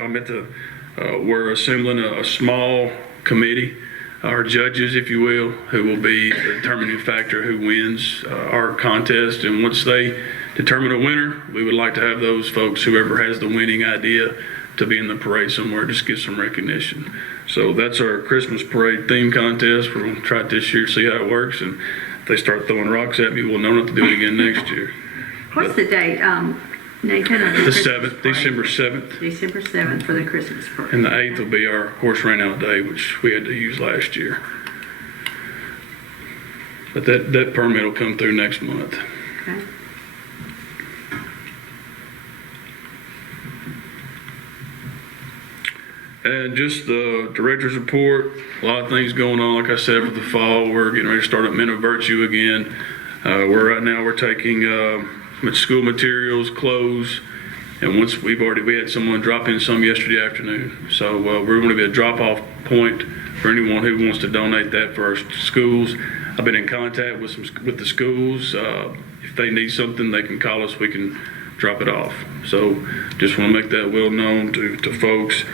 we're assembling a small committee, our judges, if you will, who will be the determining factor who wins our contest. And once they determine a winner, we would like to have those folks, whoever has the winning idea, to be in the parade somewhere, just get some recognition. So that's our Christmas parade theme contest. We're going to try it this year, see how it works. And if they start throwing rocks at me, we'll know not to do it again next year. What's the date, Nathan? Of The 7th, December 7th. December 7th for the Christmas parade. And the 8th will be our horse rain out day, which we had to use last year. But that permit will come through next month. Okay. And just the director's report, a lot of things going on. Like I said, for the fall, we're getting ready to start up Men of Virtue again. Right now we're taking school materials, clothes, and once we had someone drop in some yesterday afternoon. So we're going to be a drop-off point for anyone who wants to donate that for our schools. I've been in contact with the schools. If they need something, they can call us. We can drop it off. So just want to make that well known to folks.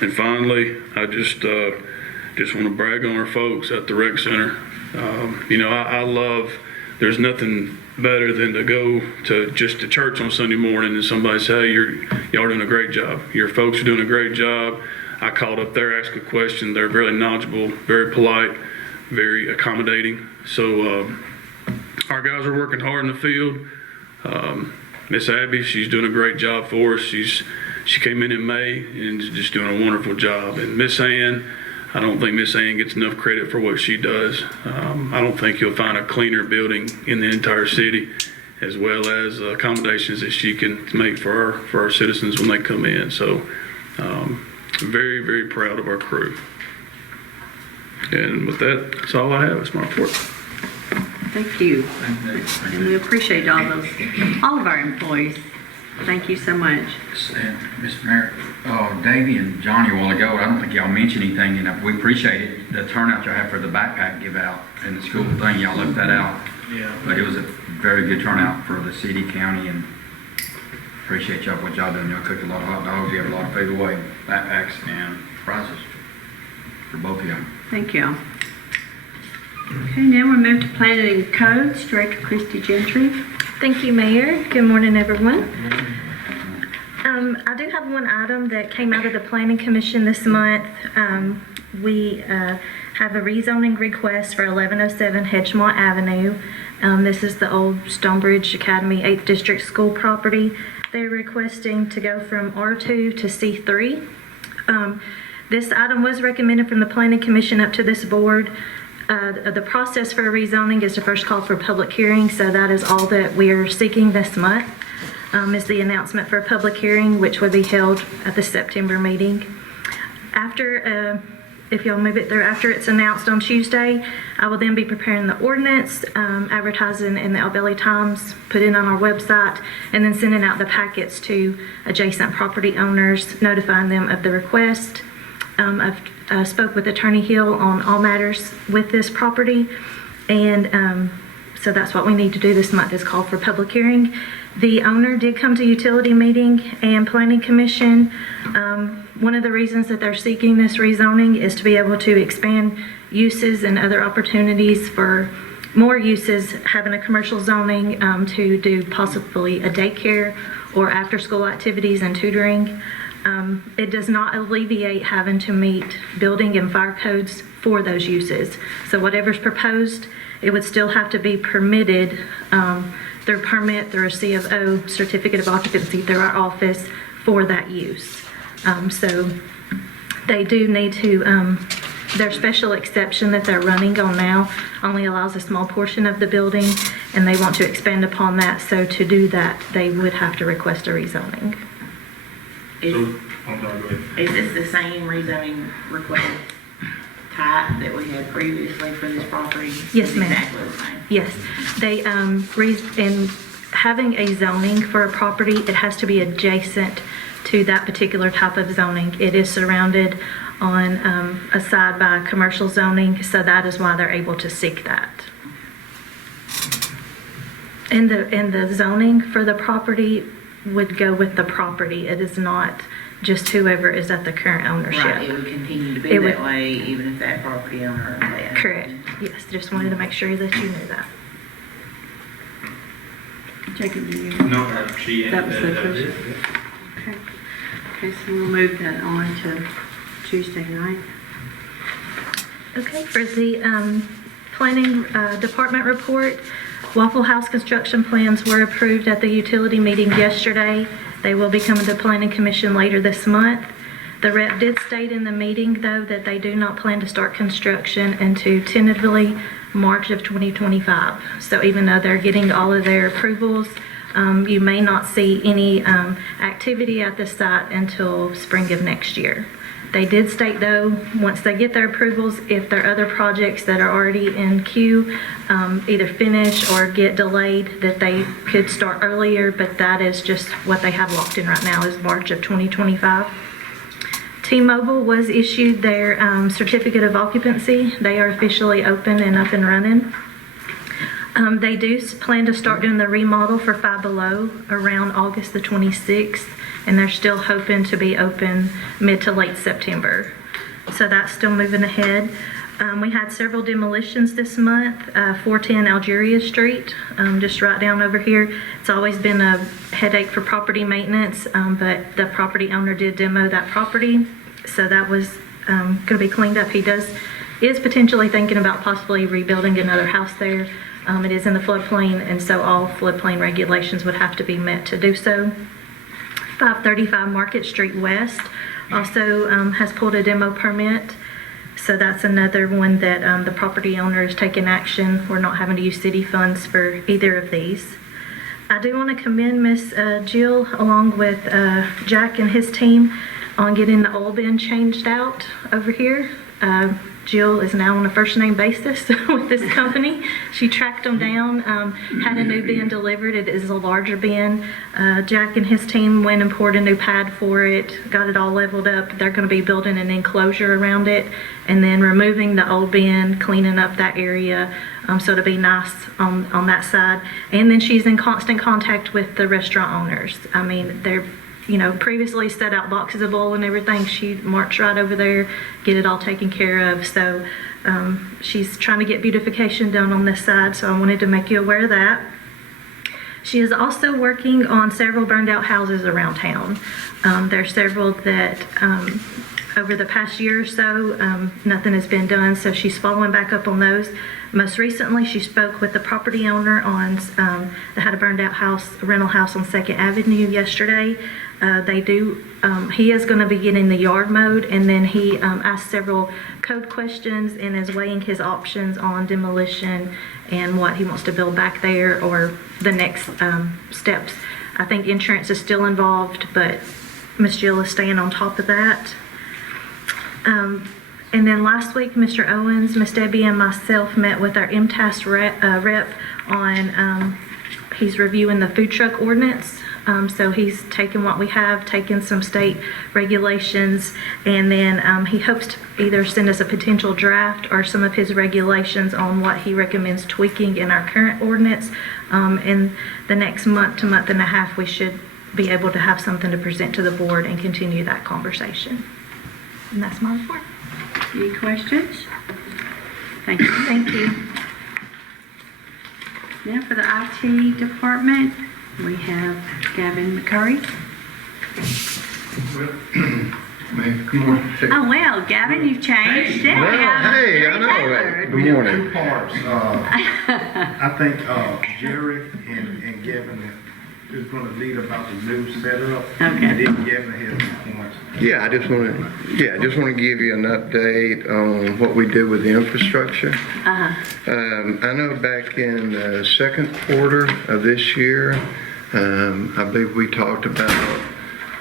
And finally, I just want to brag on our folks at the rec center. I love, there's nothing better than to go to church on Sunday morning and somebody say, hey, y'all doing a great job. Your folks are doing a great job. I called up there, asked a question. They're very knowledgeable, very polite, very accommodating. So our guys are working hard in the field. Miss Abby, she's doing a great job for us. She came in May and is just doing a wonderful job. And Miss Ann, I don't think Miss Ann gets enough credit for what she does. I don't think you'll find a cleaner building in the entire city, as well as accommodations that she can make for our citizens when they come in. So very, very proud of our crew. And with that, that's all I have. It's my report. Thank you. And we appreciate all of our employees. Thank you so much. Mr. Mayor, Davey and Johnny a while ago, I don't think y'all mentioned anything, and we appreciate it, the turnout y'all had for the backpack give out and the school thing, y'all left that out. Yeah. But it was a very good turnout for the city, county, and appreciate y'all, what y'all doing. Y'all cooked a lot of hot dogs, you had a lot of food away, backpacks, and prizes for both of y'all. Thank you. Okay, now we'll move to planning and codes. Director Christy Gentry. Thank you, Mayor. Good morning, everyone. I do have one item that came out of the Planning Commission this month. We have a rezoning request for 1107 Hedgemont Avenue. This is the old Stonebridge Academy 8th District School property. They're requesting to go from R2 to C3. This item was recommended from the Planning Commission up to this board. The process for rezoning is to first call for a public hearing, so that is all that we are seeking this month, is the announcement for a public hearing, which would be held at the September meeting. After, if y'all move it through, after it's announced on Tuesday, I will then be preparing the ordinance, advertising in the Elk Times, put it on our website, and then sending out the packets to adjacent property owners, notifying them of the request. I've spoke with Attorney Hill on all matters with this property, and so that's what we need to do this month, is call for public hearing. The owner did come to utility meeting and planning commission. One of the reasons that they're seeking this rezoning is to be able to expand uses and other opportunities for more uses, having a commercial zoning to do possibly a daycare or after-school activities and tutoring. It does not alleviate having to meet building and fire codes for those uses. So whatever's proposed, it would still have to be permitted through permit, through a C of O, certificate of occupancy, through our office for that use. So they do need to, their special exception that they're running on now only allows a small portion of the building, and they want to expand upon that. So to do that, they would have to request a rezoning. Is this the same rezoning request type that we had previously for this property? Yes, ma'am. Exactly the same? Yes, they, in having a zoning for a property, it has to be adjacent to that particular type of zoning. It is surrounded on a side by commercial zoning, so that is why they're able to seek that. And the zoning for the property would go with the property. It is not just whoever is at the current ownership. Right, it would continue to be It that would- way even if that property owner left. Correct. Yes, just wanted to make sure that you knew that. Jacob, do you? No, she. That was the question. Okay. Okay, so we'll move that on to Tuesday night. Okay, for the planning department report, Waffle House construction plans were approved at the utility meeting yesterday. They will be coming to Planning Commission later this month. The rep did state in the meeting, though, that they do not plan to start construction until tentatively March of 2025. So even though they're getting all of their approvals, you may not see any activity at the site until spring of next year. They did state, though, once they get their approvals, if there are other projects that are already in queue, either finish or get delayed, that they could start earlier, but that is just what they have locked in right now, is March of 2025. T-Mobile was issued their certificate of occupancy. They are officially open and up and running. They do plan to start doing the remodel for Five Below around August the 26th, and they're still hoping to be open mid to late September. So that's still moving ahead. We had several demolitions this month, 410 Algeria Street, just right down over here. It's always been a headache for property maintenance, but the property owner did demo that property, so that was going to be cleaned up. He is potentially thinking about possibly rebuilding another house there, It is in the floodplain, and so all floodplain regulations would have to be met to do so. 535 Market Street West also has pulled a demo permit. So that's another one that the property owner is taking action. We're not having to use city funds for either of these. I do want to commend Miss Jill along with Jack and his team on getting the oil bin changed out over here. Jill is now on a first name basis with this company. She tracked them down, had a new bin delivered. It is a larger bin. Jack and his team went and poured a new pad for it, got it all leveled up. They're going to be building an enclosure around it and then removing the old bin, cleaning up that area. So it'll be nice on that side. And then she's in constant contact with the restaurant owners. I mean, they're previously set out boxes of oil and everything. She marched right over there, get it all taken care of. So she's trying to get beautification done on this side, so I wanted to make you aware of that. She is also working on several burned out houses around town. There are several that over the past year or so, nothing has been done, so she's following back up on those. Most recently, she spoke with the property owner on that had a burned out house, a rental house on 2nd Avenue yesterday. He is going to be getting the yard mowed, and then he asked several code questions and is weighing his options on demolition and what he wants to build back there or the next steps. I think insurance is still involved, but Miss Jill is staying on top of that. And then last week, Mr. Owens, Miss Debbie, and myself met with our MTAS rep on, he's reviewing the food truck ordinance. So he's taken what we have, taken some state regulations, and then he hopes to either send us a potential draft or some of his regulations on what he recommends tweaking in our current ordinance. In the next month to month and a half, we should be able to have something to present to the board and continue that conversation. And that's my report. Any questions? Thank you. Thank you. Now for the IT department, we have Gavin McCurry. Good morning. Oh, well, Gavin, you've changed. Hey, I know. Tailored. Good morning. Two parts. I think Jerry and Gavin is going to lead about the new setup. Okay. And then Gavin has some points. Yeah, I just want to give you an update on what we did with the infrastructure. Uh-huh. I know back in the second quarter of this year, I believe we talked about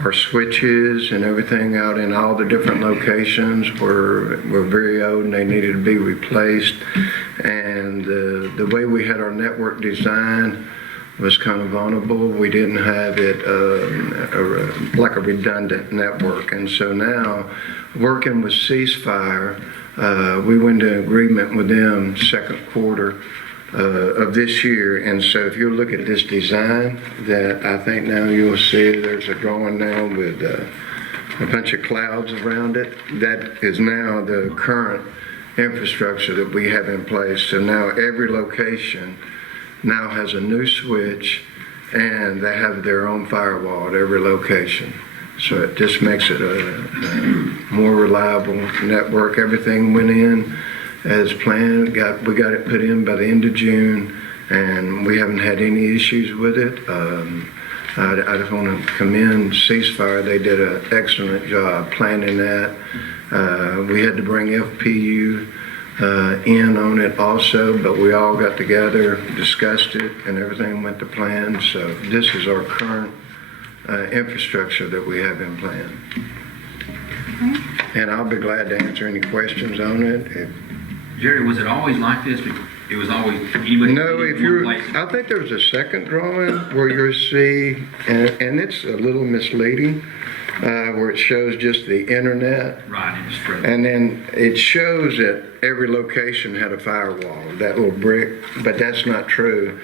our switches and everything out in all the different locations were very old and they needed to be replaced. And the way we had our network designed was kind of vulnerable. We didn't have it like a redundant network. And so now, working with Ceasefire, we went into agreement with them second quarter of this year. And so if you look at this design, that I think now you'll see there's a drawing now with a bunch of clouds around it. That is now the current infrastructure that we have in place. So now every location now has a new switch and they have their own firewall at every location. So it just makes it a more reliable network. Everything went in as planned. We got it put in by the end of June and we haven't had any issues with it. I just want to commend Ceasefire. They did an excellent job planning that. We had to bring FPU in on it also, but we all got together, discussed it, and everything went to plan. So this is our current infrastructure that we have in plan. And I'll be glad to answer any questions on it. Jerry, was it always like this? It was always anybody? No, I think there's a second drawing where you'll see, and it's a little misleading, where it shows just the internet. Right, and spread. And then it shows that every location had a firewall, that little brick, but that's not true.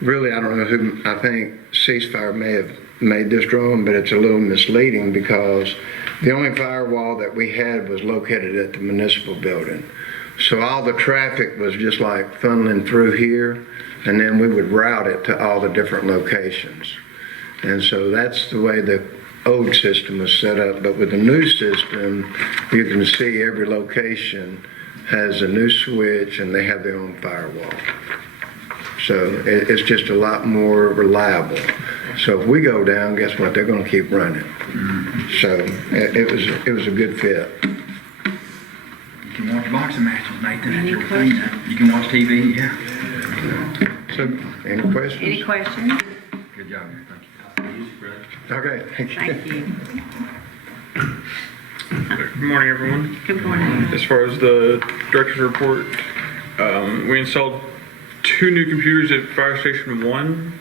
Really, I don't know who, I think Ceasefire may have made this drawing, but it's a little misleading because the only firewall that we had was located at the municipal building. So all the traffic was just like funneling through here, and then we would route it to all the different locations. And so that's the way the old system was set up. But with the new system, you can see every location has a new switch and they have their own firewall. So it's just a lot more reliable. So if we go down, guess what? They're going to keep running. So it was a good fit. You can watch boxing matches, Nathan, that's your thing. You can watch TV, yeah. So any questions? Any questions? Good job, man, thank you. Okay, thank you. Thank you. Good morning, everyone. Good morning. As far as the director's report, we installed 2 new computers at Fire Station 1,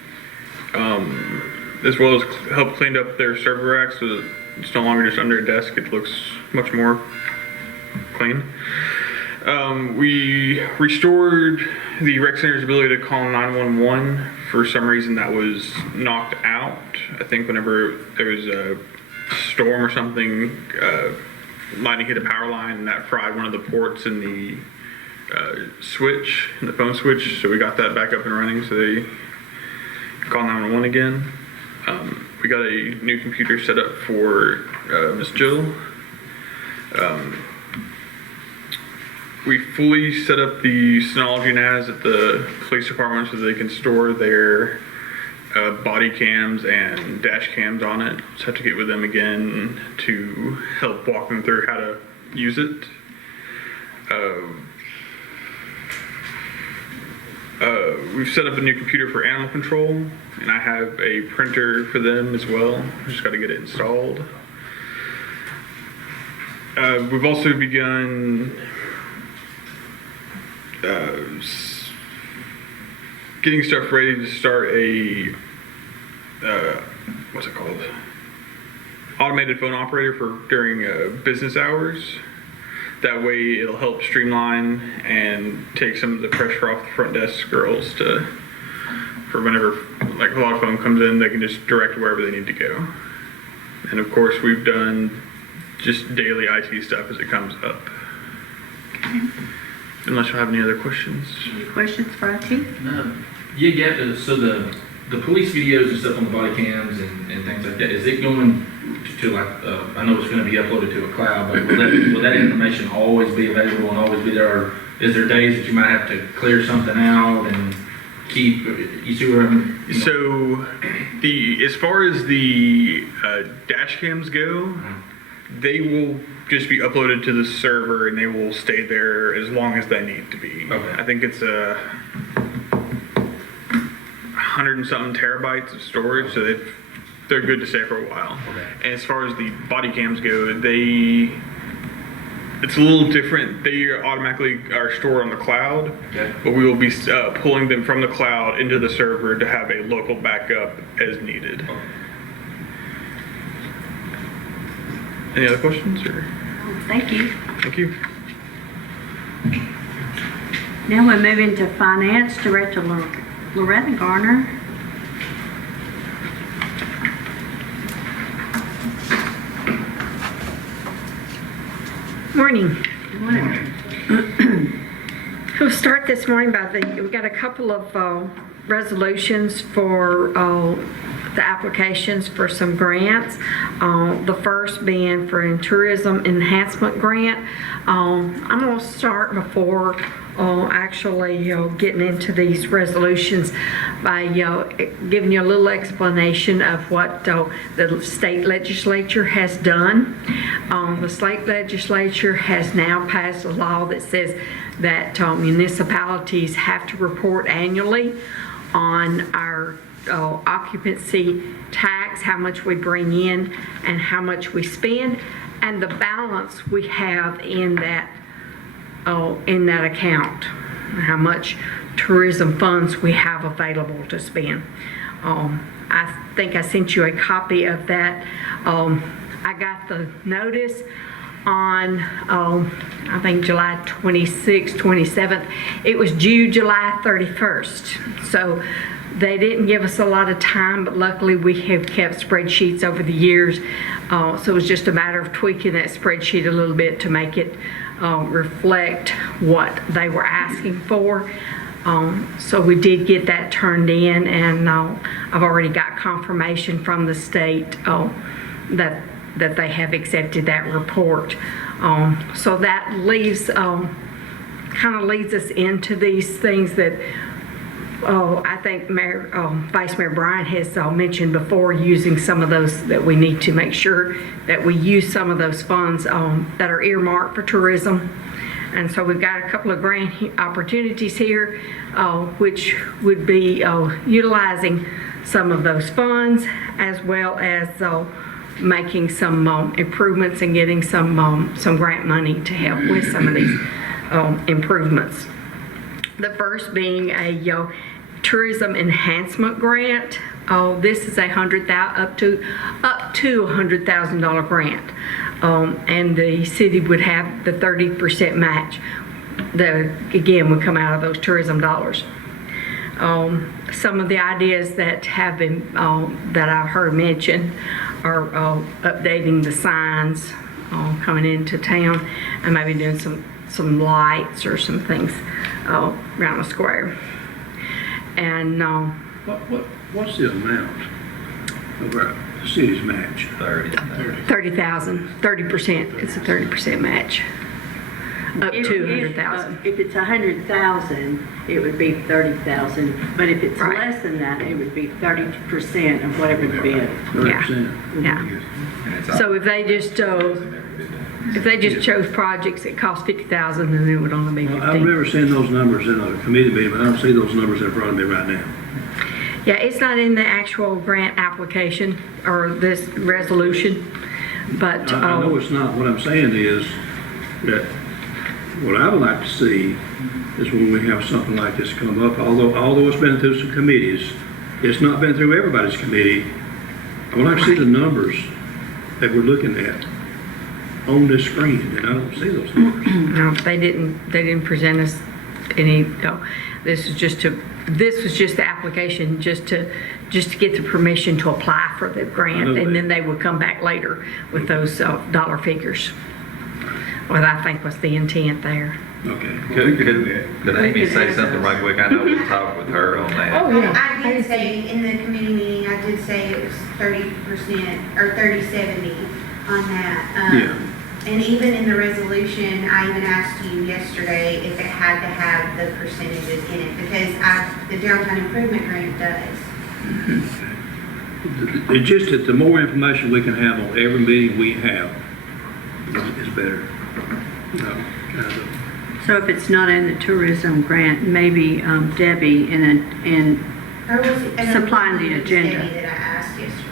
as well as helped clean up their server rack so that it's no longer just under a desk. It looks much more clean. We restored the rec center's ability to call 911. For some reason that was knocked out. I think whenever there was a storm or something, lightning hit a power line and that fried one of the ports in the switch, in the phone switch. So we got that back up and running so they call 911 again. We got a new computer set up for Miss Jill. We fully set up the Synology NAS at the police department so they can store their body cams and dash cams on it. Just have to get with them again to help walk them through how to use it. We've set up a new computer for animal control, and I have a printer for them as well. Just got to get it installed. We've also begun getting stuff ready to start a what's it called? Automated phone operator for during business hours. That way it'll help streamline and take some of the pressure off the front desk girls for whenever like a lot of phone comes in, they can just direct wherever they need to go. And of course we've done just daily IT stuff as it comes up. Okay. Unless you have any other questions. Any questions for IT? No. You get so the police videos and stuff on the body cams and things like that. Is it going to like? I know it's going to be uploaded to a cloud, but will that information always be available and always be there? Or is there days that you might have to clear something out and keep? You see where I'm? You know? So as far as the dash cams go, they will just be uploaded to the server and they will stay there as long as they need to be. Okay. I think it's 100 and something terabytes of storage, so they're good to stay for a while. Okay. And as far as the body cams go, it's a little different. They automatically are stored on the cloud, Okay. but we will be pulling them from the cloud into the server to have a local backup as needed. Okay. Any other questions? Or? Thank you. Thank you. Now we're moving to Finance Director Loretta Garner. Morning. Good morning. We'll start this morning we've got a couple of resolutions for the applications for some grants. The first being for a tourism enhancement grant. I'm going to start before actually getting into these resolutions by giving you a little explanation of what the state legislature has done. The state legislature has now passed a law that says that municipalities have to report annually on our occupancy tax, how much we bring in and how much we spend, and the balance we have in that account, how much tourism funds we have available to spend. I think I sent you a copy of that. I got the notice on, I think July 26th, 27th. It was due July 31st. So they didn't give us a lot of time, but luckily we have kept spreadsheets over the years. So it was just a matter of tweaking that spreadsheet a little bit to make it reflect what they were asking for. So we did get that turned in, and I've already got confirmation from the state that they have accepted that report. So that leaves kind of leads us into these things that, I think Vice Mayor Bryant has mentioned before, using some of those, that we need to make sure that we use some of those funds that are earmarked for tourism. And so we've got a couple of grant opportunities here, which would be utilizing some of those funds, as well as making some improvements and getting some grant money to help with some of these improvements. The first being a tourism enhancement grant. This is up to $100,000 grant, and the city would have the 30% match. That again would come out of those tourism dollars. Some of the ideas that have been that I've heard mentioned are updating the signs coming into town, and maybe doing some lights or some things around the square. And What's the amount of the city's match? 30,000, 30%. It's a 30% match. Up to 100,000. If it's 100,000, it would be 30,000. But if it's Right. less than that, it would be 30% of whatever the bid. 30%. Yeah. So if they just chose projects that cost 50,000, then it would only be Well, 15. I've never seen those numbers in a committee meeting, but I don't see those numbers in front of me right now. Yeah, it's not in the actual grant application or this resolution, but I know it's not. What I'm saying is that what I would like to see is when we have something like this come up, although it's been through some committees, it's not been through everybody's committee. I would like to see the numbers that we're looking at on this screen, and I don't see those numbers. no, they didn't present us any. No, this was just the application, just to get the permission to apply for the grant, and then they would come back later with those dollar figures. What I think was the intent there. Okay. Could Amy say something right quick? I know we talked with her on that. I did say in the committee meeting, I did say it was 30% or 30/70 on that. And even in the resolution, I even asked you yesterday if it had to have the percentages in it, because the downtown improvement grant does. It's just that the more information we can have on every meeting we have is better. So if it's not in the tourism grant, maybe Debbie in Or was it? supplying the agenda. Debbie that I asked yesterday.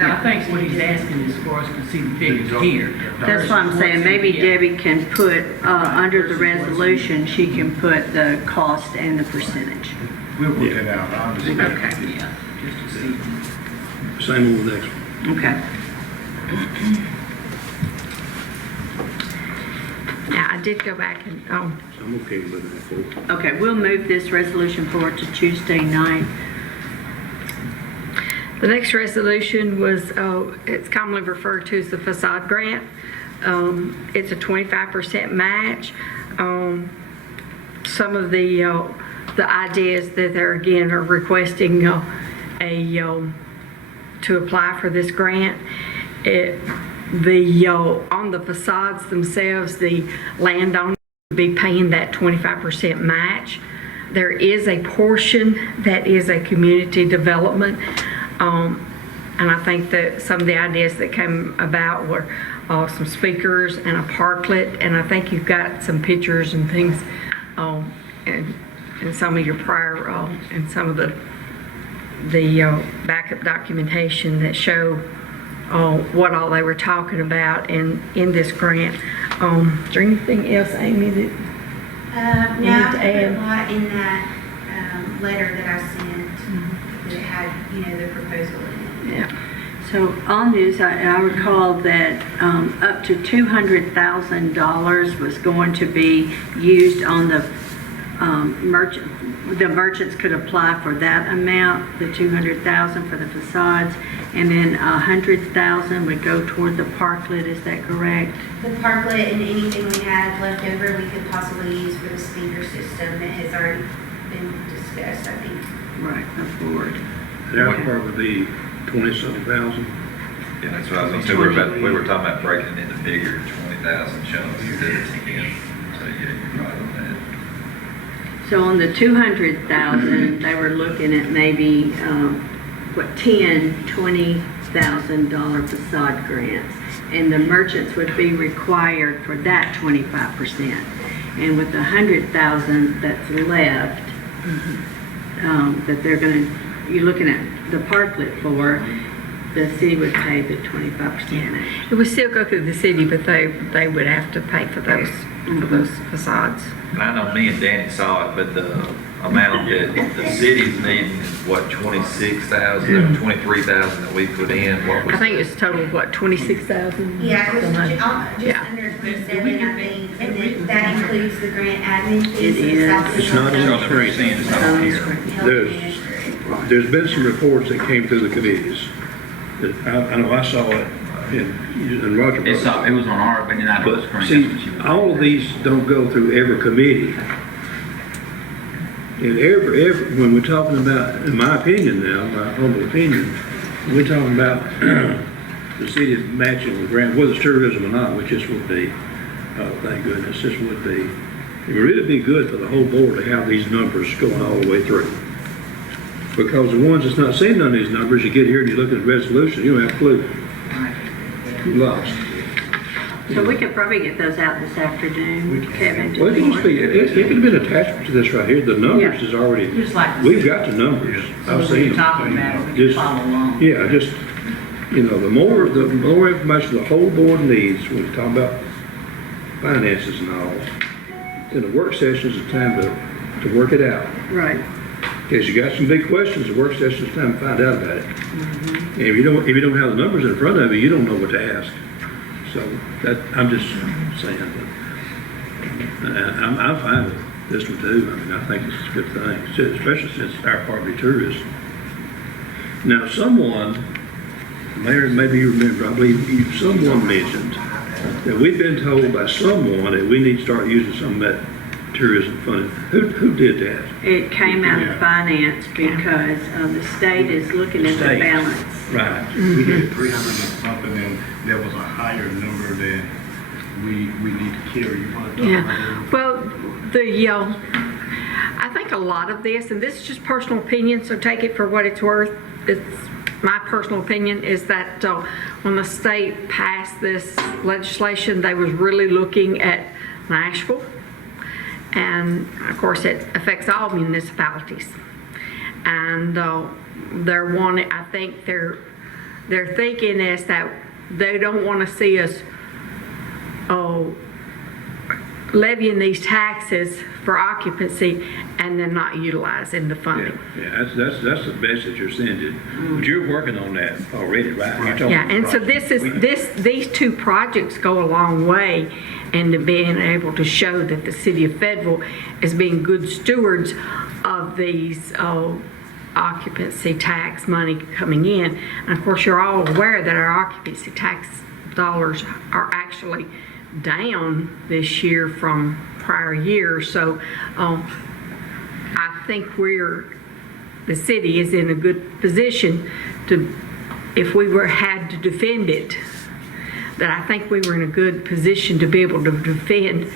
I think what he's asking is for us to see the figures here. That's what I'm saying. Maybe Debbie can put, under the resolution, she can put the cost and the percentage. We'll work it out. I'll just- Okay. Yeah, just to see. Same with the next one. Okay. Now, I did go back and, I'm okay with that. Okay, we'll move this resolution forward to Tuesday night. the next resolution was, it's commonly referred to as the facade grant. It's a 25% match. Some of the ideas that they're again are requesting to apply for this grant. On the facades themselves, the landowner would be paying that 25% match. There is a portion that is a community development, and I think that some of the ideas that came about were some speakers and a parklet, and I think you've got some pictures and things, and some of your prior and some of the backup documentation that show what all they were talking about in this grant. Is there anything else, Amy, that No, need I to put add? a lot in that letter that I sent that had, the proposal in it. Yeah. So on this, I recall that up to $200,000 was going to be used on the merchant. The merchants could apply for that amount, the $200,000 for the facades, and then $100,000 would go toward the parklet. Is that correct? The parklet and anything we had left over, we could possibly use for the speaker system that has already been discussed, I think. Right, the board. Their part would be 27,000. Yeah, that's what I was gonna say. We were talking about breaking it into bigger 20,000 chunks. So yeah, you're right. So on the 200,000, they were looking at maybe, $20,000 facade grants. And the merchants would be required for that 25%. And with the 100,000 that's left, that they're you're looking at the parklet for, the city would pay the 25%. It would still go through the city, but they would have to pay for those facades. I know me and Danny saw it, but the amount that the city's needing is what, 26,000 or 23,000 that we put in? What was I think it's total, what, 26,000? Yeah, it was just Yeah. under 27, I think, and then that includes the grant admin fees. It is. It's not on the What we're saying is not on here. There's been some reports that came through the committees. That I know I saw it in Roger. It was on our, but not on the But screen. see, all of these don't go through every committee. And when we're talking about, in my opinion now, my humble opinion, we're talking about the city matching the grant, whether it's tourism or not, which this would be, thank goodness, this would be. It would really be good for the whole board to have these numbers going all the way through. Because the ones that's not seeing none of these numbers, you get here and you look at the resolution, you don't have a clue. You're lost. So we could probably get those out this afternoon, Kevin. Well, it could have been attached to this right here. The numbers Yeah. is already, Just like. we've got the numbers. I've So seen you're talking them. about it, we can Just- follow along. Yeah, just, the more information the whole board needs when we talk about finances and all, then the work session is the time to work it out. Right. Because you got some big questions, the work session is time to find out about it. And if you don't have the numbers in front of you, you don't know what to ask. So I'm just saying that. I'm fine with this one too. I mean, I think this is a good thing, especially since our property tourism. Now, someone, Mayor, maybe you remember, I believe someone mentioned that we've been told by someone that we need to start using some of that tourism funding. Who did that? It came out of finance because the state is looking at the State. balance. Right. We did 300 and something, and there was a higher number that we need to carry. You want to talk about Yeah, that? well, I think a lot of this, and this is just personal opinion, so take it for what it's worth. It's my personal opinion is that when the state passed this legislation, they was really looking at Nashville. And of course, it affects all municipalities. And I think they're thinking is that they don't want to see us levying these taxes for occupancy and then not utilizing the funding. Yeah, that's the message you're sending. But you're working on that already, right? You're talking Yeah, and so projects. these two projects go a long way into being able to show that the city of Fayetteville is being good stewards of these occupancy tax money coming in. And of course, you're all aware that our occupancy tax dollars are actually down this year from prior years. So I think the city is in a good position to, if we had to defend it, that I think we were in a good position to be able to defend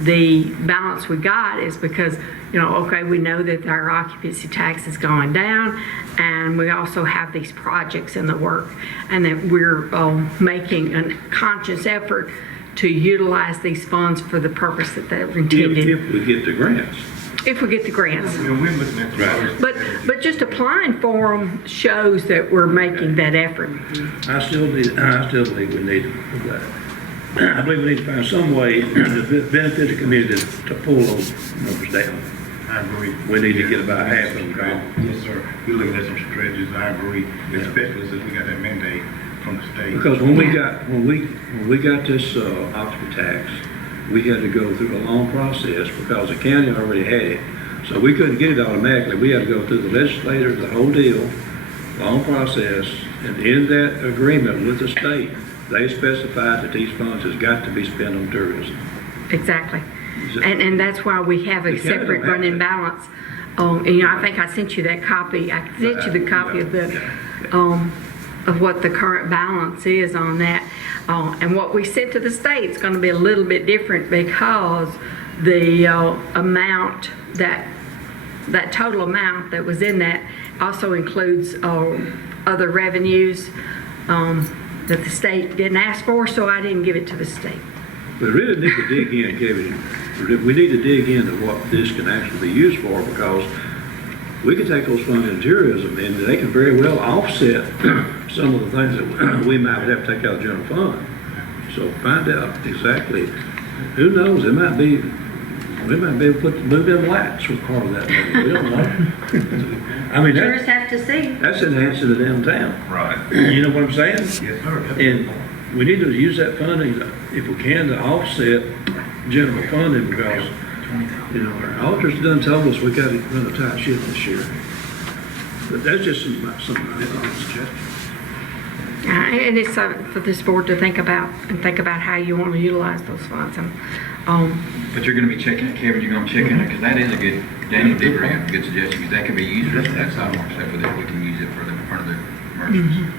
the balance we got is because, okay, we know that our occupancy tax is going down, and we also have these projects in the work, and that we're making a conscious effort to utilize these funds for the purpose that they're intended. If we get the grants. If we get the grants. You know, we're looking at the Right. But just applying for them shows that we're making that effort. I still believe we need that. I believe we need to find some way to benefit the community to pull those numbers down. I agree. We need to get about half of them gone. Yes, sir. We're looking at some strategies. I agree, especially since we got that mandate from the state. Because when we got this occupancy tax, we had to go through a long process because the county already had it. So we couldn't get it automatically. We had to go through the legislature, the whole deal, long process. And in that agreement with the state, they specified that these funds has got to be spent on tourism. Exactly. And that's why we have a The county separate don't have running to. balance. And I think I sent you that copy. I sent you the copy of of what the current balance is on that. And what we sent to the state is going to be a little bit different because the amount that total amount that was in that also includes other revenues that the state didn't ask for, so I didn't give it to the state. We really need to dig in, Kevin. We need to dig into what this can actually be used for, because we can take those funds in tourism and they can very well offset some of the things that we might have to take out of the general fund. So find out exactly, who knows, we might be able to move in lights with part of that money. We don't know. I mean, Tourists have to see. that's enhancing the downtown. Right. You know what I'm saying? Yes, sir. And we need to use that funding, if we can, to offset general funding, because, you know, our auditors done told us we got to run a tight ship this year. But that's just something I thought. And it's for this board to think about, and think about how you want to utilize those funds. But you're gonna be checking it, Kevin, you're gonna check it, because that is a good, Danny did bring up a good suggestion, because that can be used for that sidewalk stuff, but then we can use it for the front of the merchants.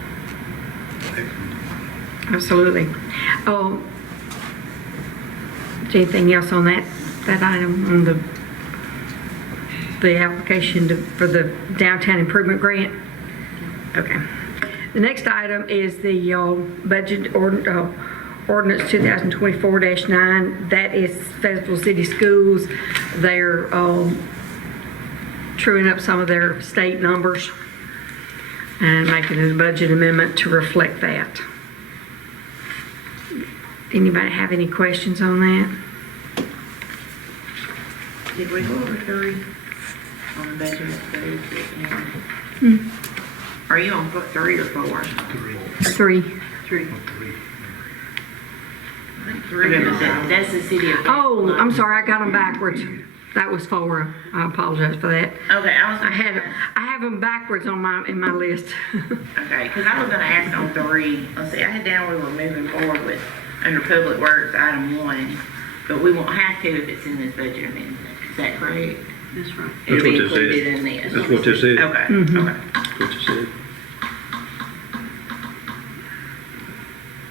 Absolutely. Is there anything else on that item, on the application for the downtown improvement grant? Okay. The next item is the budget ordinance 2024-9. That is Fayetteville City Schools. They're truing up some of their state numbers and making a budget amendment to reflect that. Anybody have any questions on that? Did we go over 3 on the budget? Are you on 3 or 4? 3. 3. That's the city of. Oh, I'm sorry, I got them backwards. That was 4. I apologize for that. Okay, I have them backwards in my list. Okay, because I was gonna ask on 3, let's see, I had down we were moving forward with, under Public Works, item 1, but we won't have to if it's in this budget amendment. Is that correct? That's right. That's It'll be what this included is. in this. That's what this is. Okay, okay. That's what you said.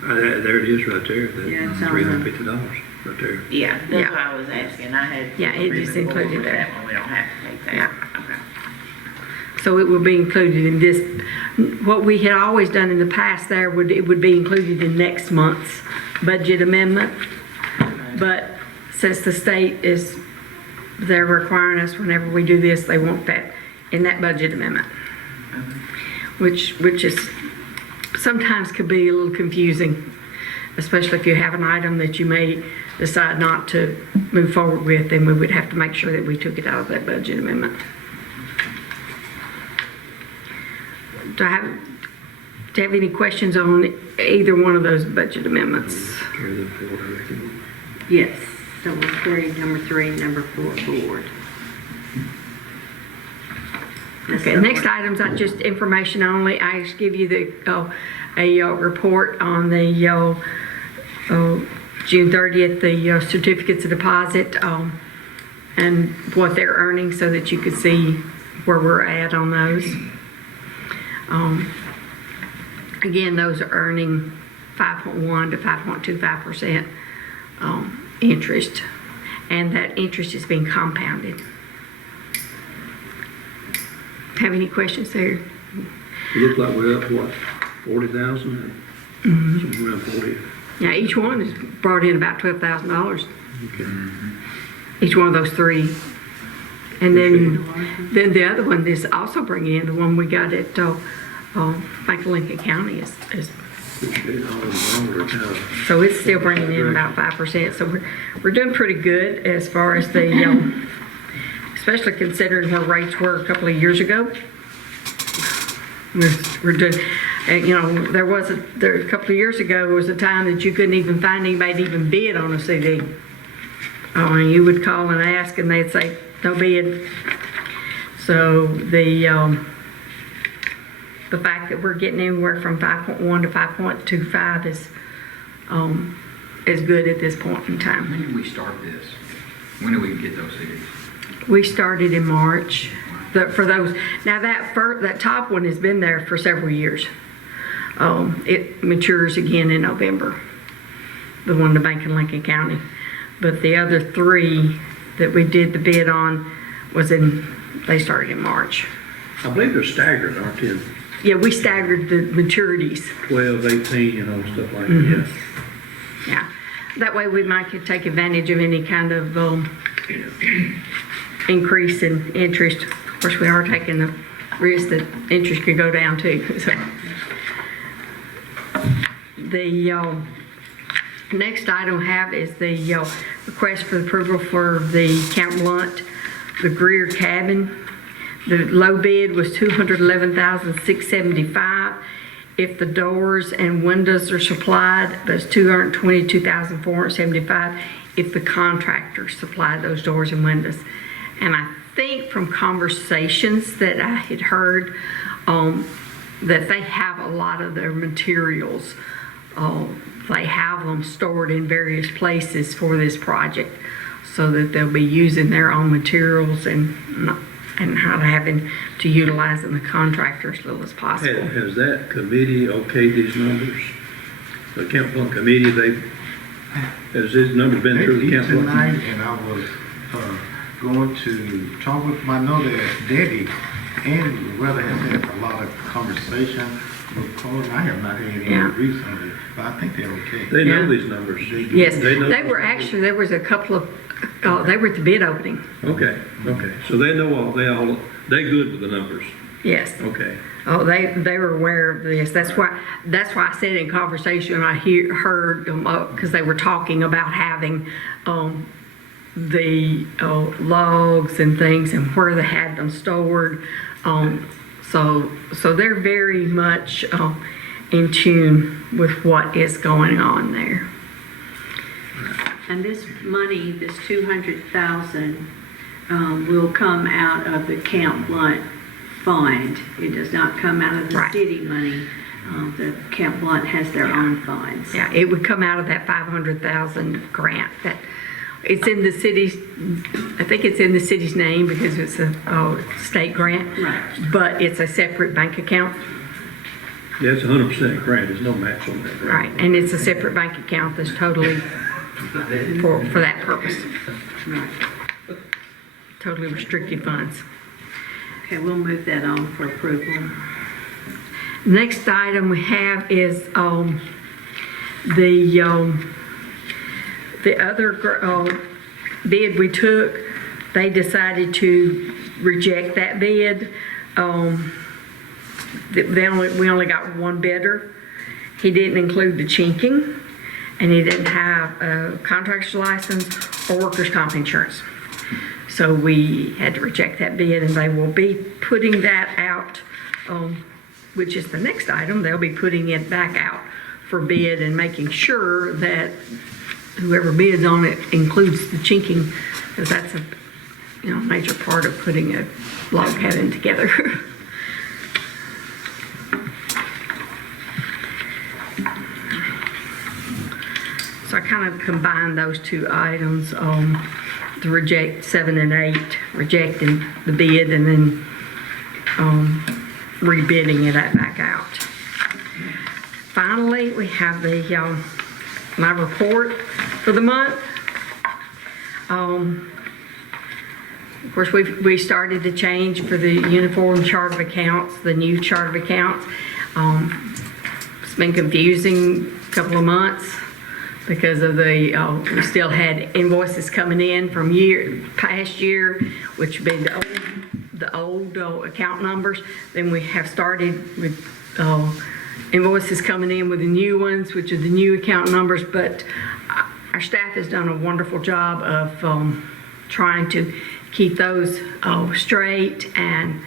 There it is right there, Yeah, it's that on $350 right there. Yeah, that's what I was asking. I had. Yeah, it is moving forward included with there. that one. We don't have to take that. Yeah. Okay. So it will be included in this. What we had always done in the past there, it would be included in next month's budget amendment. But since the state they're requiring us whenever we do this, they want that in that budget amendment. Which is, sometimes could be a little confusing, especially if you have an item that you may decide not to move forward with, then we would have to make sure that we took it out of that budget amendment. Do you have any questions on either one of those budget amendments? Carry them forward, I reckon. Yes. So we'll carry number 3 and number 4 forward. Okay, next items are just information only. I just give you a report on the June 30th, the certificates of deposit and what they're earning, so that you could see where we're at on those. Again, those are earning 5.1 to 5.25% interest, and that interest is being compounded. Have any questions there? It looks like we're up, what, 40,000? Somewhere around 40. Yeah, each one has brought in about $12,000. Okay. Each one of those 3. And then the other one is also bringing in, the one we got at Bank of Lincoln County is Appreciate all of the volunteer time. so it's still bringing in about 5%. So we're doing pretty good as far as the, especially considering where rates were a couple of years ago. We're doing, you know, there a couple of years ago was a time that you couldn't even find anybody to even bid on a CD. And you would call and ask, and they'd say no bid. So the fact that we're getting anywhere from 5.1 to 5.25 is good at this point in time. When did we start this? When did we get those CDs? We started in March. For those, now that top one has been there for several years. It matures again in November. The one, the Bank in Lincoln County. but the other 3 that we did the bid on they started in March. I believe they're staggered, aren't they? Yeah, we staggered the maturities. 12, 18, stuff like Mhm. that. Yeah, that way we might could take advantage of any kind of increase in interest. Of course, we are taking the risk that interest could go down too. So the next item I have is the request for approval for the Camp Blunt, the Greer cabin. The low bid was $211,675. If the doors and windows are supplied, that's $222,475 if the contractor supplied those doors and windows. And I think from conversations that I had heard, that they have a lot of their materials. They have them stored in various places for this project so that they'll be using their own materials and not having to utilize the contractor as little as possible. Has that committee okayed these numbers? The Camp Blunt committee, has these numbers been through the Camp Blunt? Tonight, and I was going to talk with my that Debbie and Weather has had a lot of conversation with Cole. I have not had any recently, but I think they're okay. They know these numbers. Yes, know they these were numbers. actually, there was a couple of, they were at the bid opening. Okay. So they know they good with the numbers. Yes. Okay. Oh, they were aware of this. That's why I said in conversation I heard them because they were talking about having the logs and things and where they had them stored. So they're very much in tune with what is going on there. And this money, this 200,000, will come out of the Camp Blunt fund. It does not come out of the city money. The Camp Blunt has their own funds. Yeah, it would come out of that 500,000 grant that it's in the city's, I think it's in the city's name because it's a state grant. Right. But it's a separate bank account. Yeah, it's 100% grant. There's no match on that grant. Right, and it's a separate bank account that's totally for that purpose. Right. Totally restricted funds. Okay, we'll move that on for approval. Next item we have is the other bid we took. They decided to reject that bid. We only got one bidder. He didn't include the chinking, and he didn't have a contractor's license or workers' comp insurance. So we had to reject that bid, and they will be putting that out, which is the next item. They'll be putting it back out for bid and making sure that whoever bids on it includes the chinking, because that's a major part of putting a log cabin together. So I kind of combined those two items to reject 7 and 8, rejecting the bid and then rebidding it back out. Finally, we have the my report for the month. Of course, we started to change for the uniform chart of accounts, the new chart of accounts. It's been confusing a couple of months because of we still had invoices coming in from past year, which would be the old account numbers. Then we have started with invoices coming in with the new ones, which are the new account numbers. But our staff has done a wonderful job of trying to keep those straight and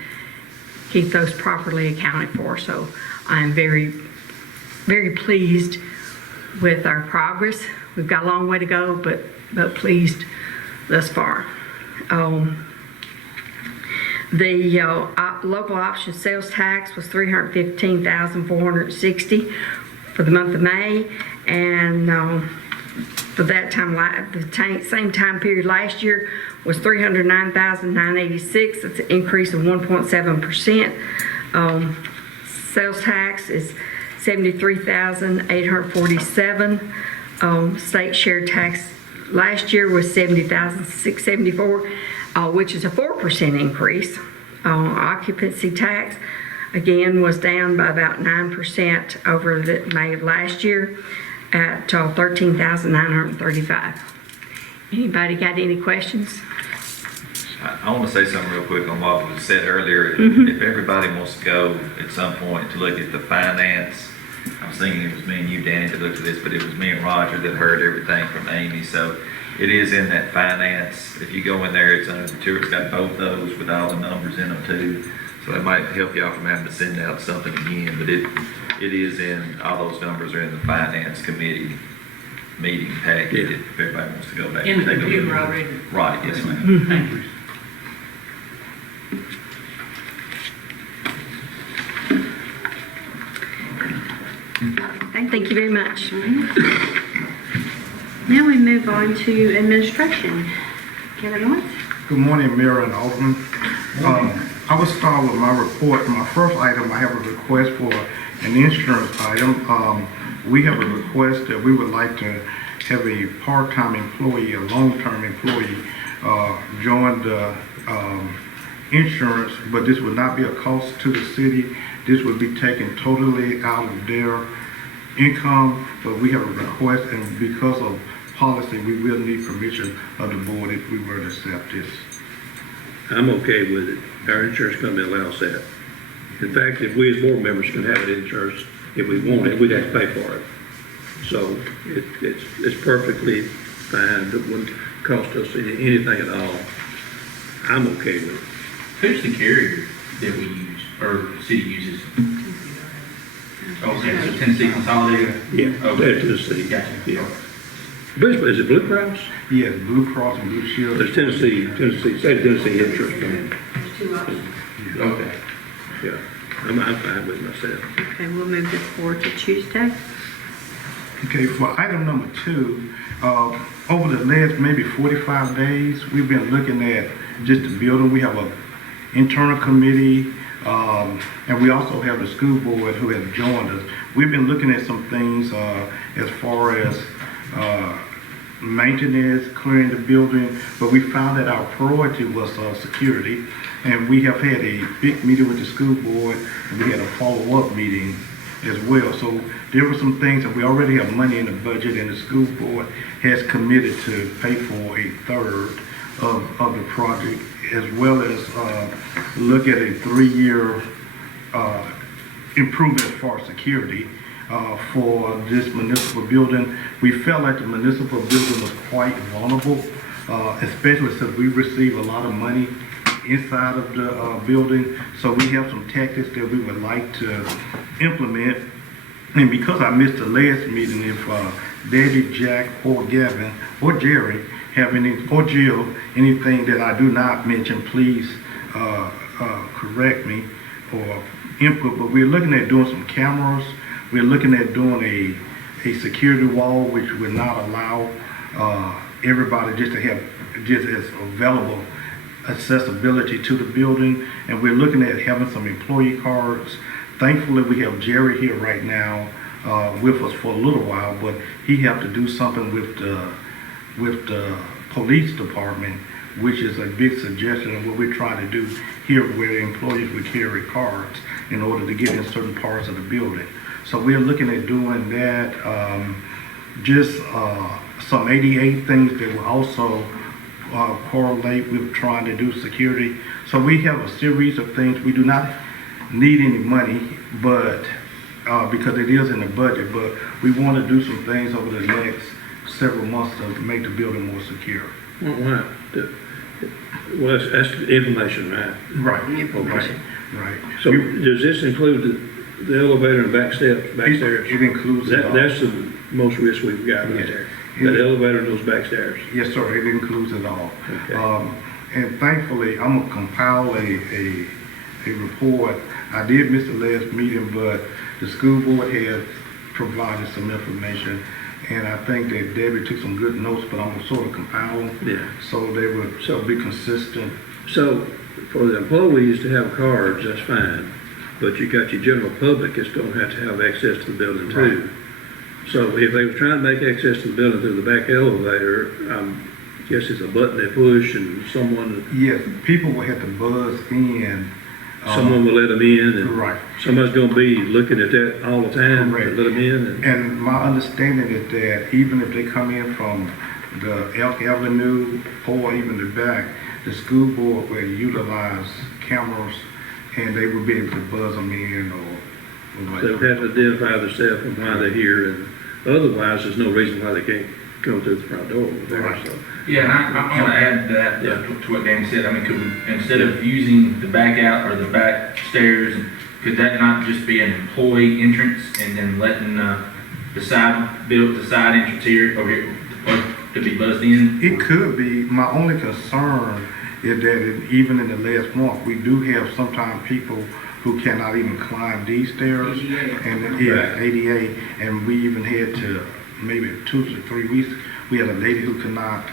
keep those properly accounted for. So I'm very, very pleased with our progress. We've got a long way to go, but pleased thus far. The local option sales tax was $315,460 for the month of May, and for that time, the same time period last year was $309,986. That's an increase of 1.7%. Sales tax is $73,847. State share tax last year was 70,674, which is a 4% increase. Occupancy tax, again, was down by about 9% over the May of last year at 13,935. Anybody got any questions? I want to say something real quick on what was said earlier. If everybody wants to go at some point to look at the finance, I was thinking it was me and you, Danny, that looked at this, but it was me and Roger that heard everything from Amy. So it is in that finance. If you go in there, it's under the tour. It's got both those with all the numbers in them too. So that might help y'all from having to send out something again. But it is in, all those numbers are in the finance committee meeting packet if everybody wants to go back. In the and take a look. computer already? Right, yes ma'am. Thank you. Thank you very much. Now we move on to administration. Kevin Lawrence? Good morning, Mayor and Alderman. I will start with my report. My first item, I have a request for an insurance item. We have a request that we would like to have a part-time employee, a long-term employee, join the insurance, but this would not be a cost to the city. This would be taken totally out of their income, but we have a request, and because of policy, we will need permission of the board if we were to accept this. I'm okay with it. Our insurance company allows that. In fact, if we as board members can have it insurance, if we want it, we'd have to pay for it. So it's perfectly fine. It wouldn't cost us anything at all. I'm okay with it. Who's the carrier that we use, or the city uses? Okay, so Tennessee Consolidated? Yeah, Okay. Tennessee. Gotcha. Yeah. Is it Blue Cross? Yes, Blue Cross and Blue Shield. There's Tennessee Insurance Company. There's two options. Okay. Yeah, I'm fine with myself. Okay, we'll move this forward to Tuesday. Okay, for item number 2, over the last maybe 45 days, we've been looking at just the building. We have a internal committee, and we also have the school board who has joined us. We've been looking at some things as far as maintenance, clearing the building, but we found that our priority was security, and we have had a big meeting with the school board, and we had a follow-up meeting as well. So there were some things that we already have money in the budget, and the school board has committed to pay for a third of the project, as well as look at a 3-year improvement as far as security for this municipal building. We felt like the municipal building was quite vulnerable, especially since we receive a lot of money inside of the building. So we have some tactics that we would like to implement. And because I missed the last meeting, if Debbie, Jack, or Gavin, or Jerry have any, or Jill, anything that I do not mention, please correct me or input. But we're looking at doing some cameras. We're looking at doing a security wall, which would not allow everybody just to have just as available accessibility to the building. And we're looking at having some employee cards. Thankfully, we have Jerry here right now with us for a little while, but he have to do something with the police department, which is a big suggestion of what we're trying to do here, where employees would carry cards in order to get in certain parts of the building. So we're looking at doing that. Just some 88 things that will also correlate with trying to do security. So we have a series of things. We do not need any money, but because it is in the budget, but we want to do some things over the next several months to make the building more secure. Well, that's information, right? Right. Okay. Right. So does this include the elevator and back stairs? It includes that. That's the most risk we've got right there. That elevator and those back stairs. Yes, sir. It includes it all. Okay. And thankfully, I'm gonna compile a report. I did miss the last meeting, but the school board has provided some information, and I think that Debbie took some good notes, but I'm gonna sort of compile them. Yeah. So they would be consistent. So for the employees to have cards, that's fine, but you got your general public that's gonna have to have access to the building too. So if they were trying to make access to the building through the back elevator, I guess it's a button they push and someone people will have to buzz in. Someone will let them in, and Right. somebody's gonna be looking at that all the time to Correct. let them in. And my understanding is that even if they come in from the Elk Avenue or even the back, the school board will utilize cameras and they will be able to buzz them in or They would have to identify themselves and why they're here, and otherwise, there's no reason why they can't come through the front door over there, Right. so. Yeah, and I want to add to that, Yeah. to what Danny said. I mean, instead of using the back out or the back stairs, could that not just be an employee entrance and then letting the side entrance here, over here, or to be buzzed in? It could be. My only concern is that even in the last month, we do have sometimes people who cannot even climb these stairs. And ADA, and we even had to, maybe 2 to 3 weeks, we had a lady who could not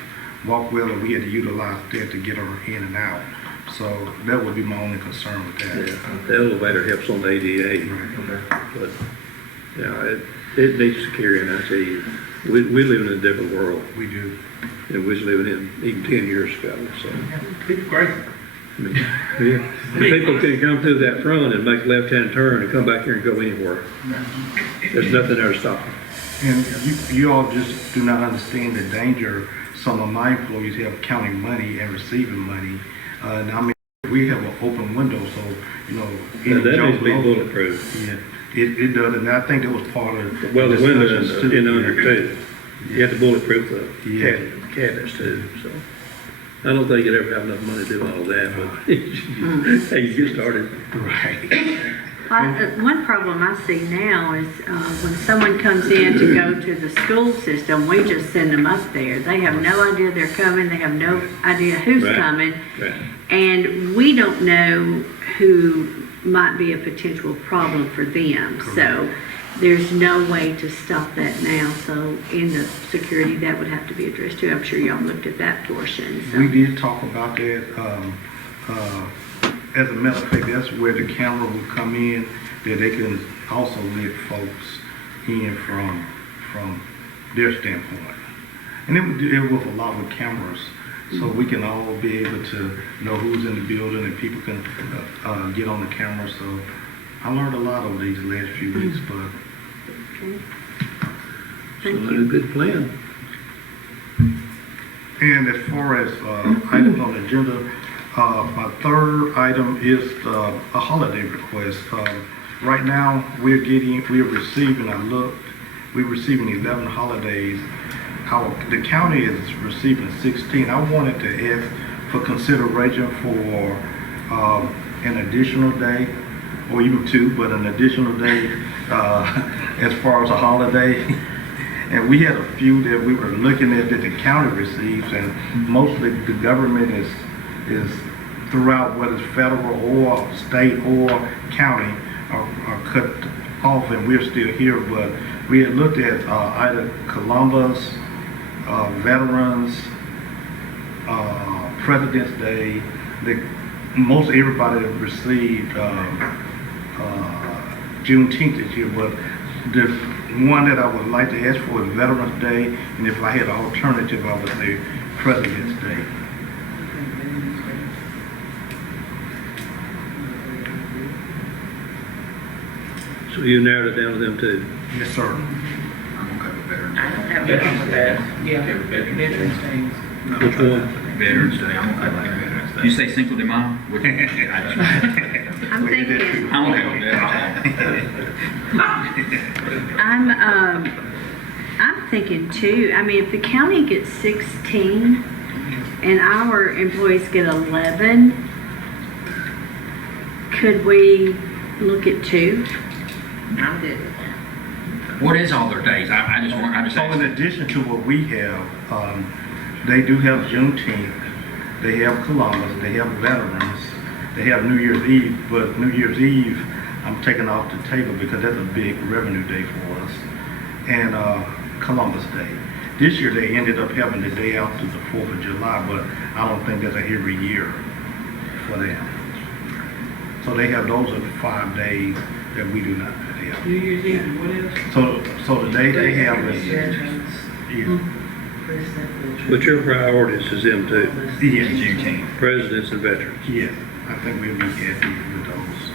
walk well, and we had to utilize that to get her in and out. So that would be my only concern with that. Yeah, the elevator helps on the ADA, Okay. but, yeah, it needs security, and I tell you, we live in a different world, We do. and we was living in even 10 years ago, so. People great. I mean, yeah. People can come through that front and make a left-hand turn and come back here and go anywhere. There's nothing there to stop them. And you all just do not understand the danger some of my employees have counting money and receiving money. And I mean, we have an open window, so, you know. And that needs to be junk law- bulletproof. Yeah, it does, and I think that was part of. Well, the windows discussions in under too. You have to bulletproof the Yeah. cabinets too, so. I don't think you'd ever have enough money to do all of that, but hey, you get started. Right. One problem I see now is when someone comes in to go to the school system, we just send them up there. They have no idea they're coming, they have no idea who's Right. coming, Right. and we don't know who might be a potential problem for them. So there's no way to stop that now. So in the security, that would have to be addressed too. I'm sure y'all looked at that portion. So. We did talk about that. As a matter of fact, that's where the camera would come in, that they can also let folks in from their standpoint. And it was a lot with cameras, so we can all be able to know who's in the building and people can get on the camera. So I learned a lot over these last few weeks, but. Thank So, you. good plan. And as far as items on the agenda, my third item is a holiday request. Right now, we're receiving 11 holidays. The county is receiving 16. I wanted to ask for consideration for an additional day, or even 2, but an additional day as far as a holiday. And we had a few that we were looking at that the county receives, and mostly the government is throughout, whether it's federal or state or county, are cut off, and we're still here. But we had looked at either Columbus, Veterans, President's Day. Most everybody received Juneteenth this year, but the one that I would like to ask for is Veterans Day, and if I had an alternative, I would say President's Day. So you narrowed it down to them too. Yes, sir. I'm okay with Veterans I don't Day. have a problem with that. Yeah, Veterans Day. Which one? Veterans Day, I'm okay with Veterans Day. You say Cinco de Mayo? Which one? I'm thinking, I'm okay with Veterans I'm thinking too, I mean, if the county gets 16 and our employees get 11, could we look at 2? I'm good with that. Day. What is all their days? I just So in addition to what we have, they do have Juneteenth, they have Columbus, they have Veterans, they have New Year's Eve, but New Year's Eve, I'm taking off the table because that's a big revenue day for us, and Columbus Day. This year they ended up having the day after the 4th of July, but I don't think that's every year for them. So they have those are the 5 days that we do not have. Yeah. New Year's Eve, and what else? So today they have is, yeah, But your priorities is them too, yeah, Juneteenth. presidents and veterans. yeah. I think we'll be happy with those.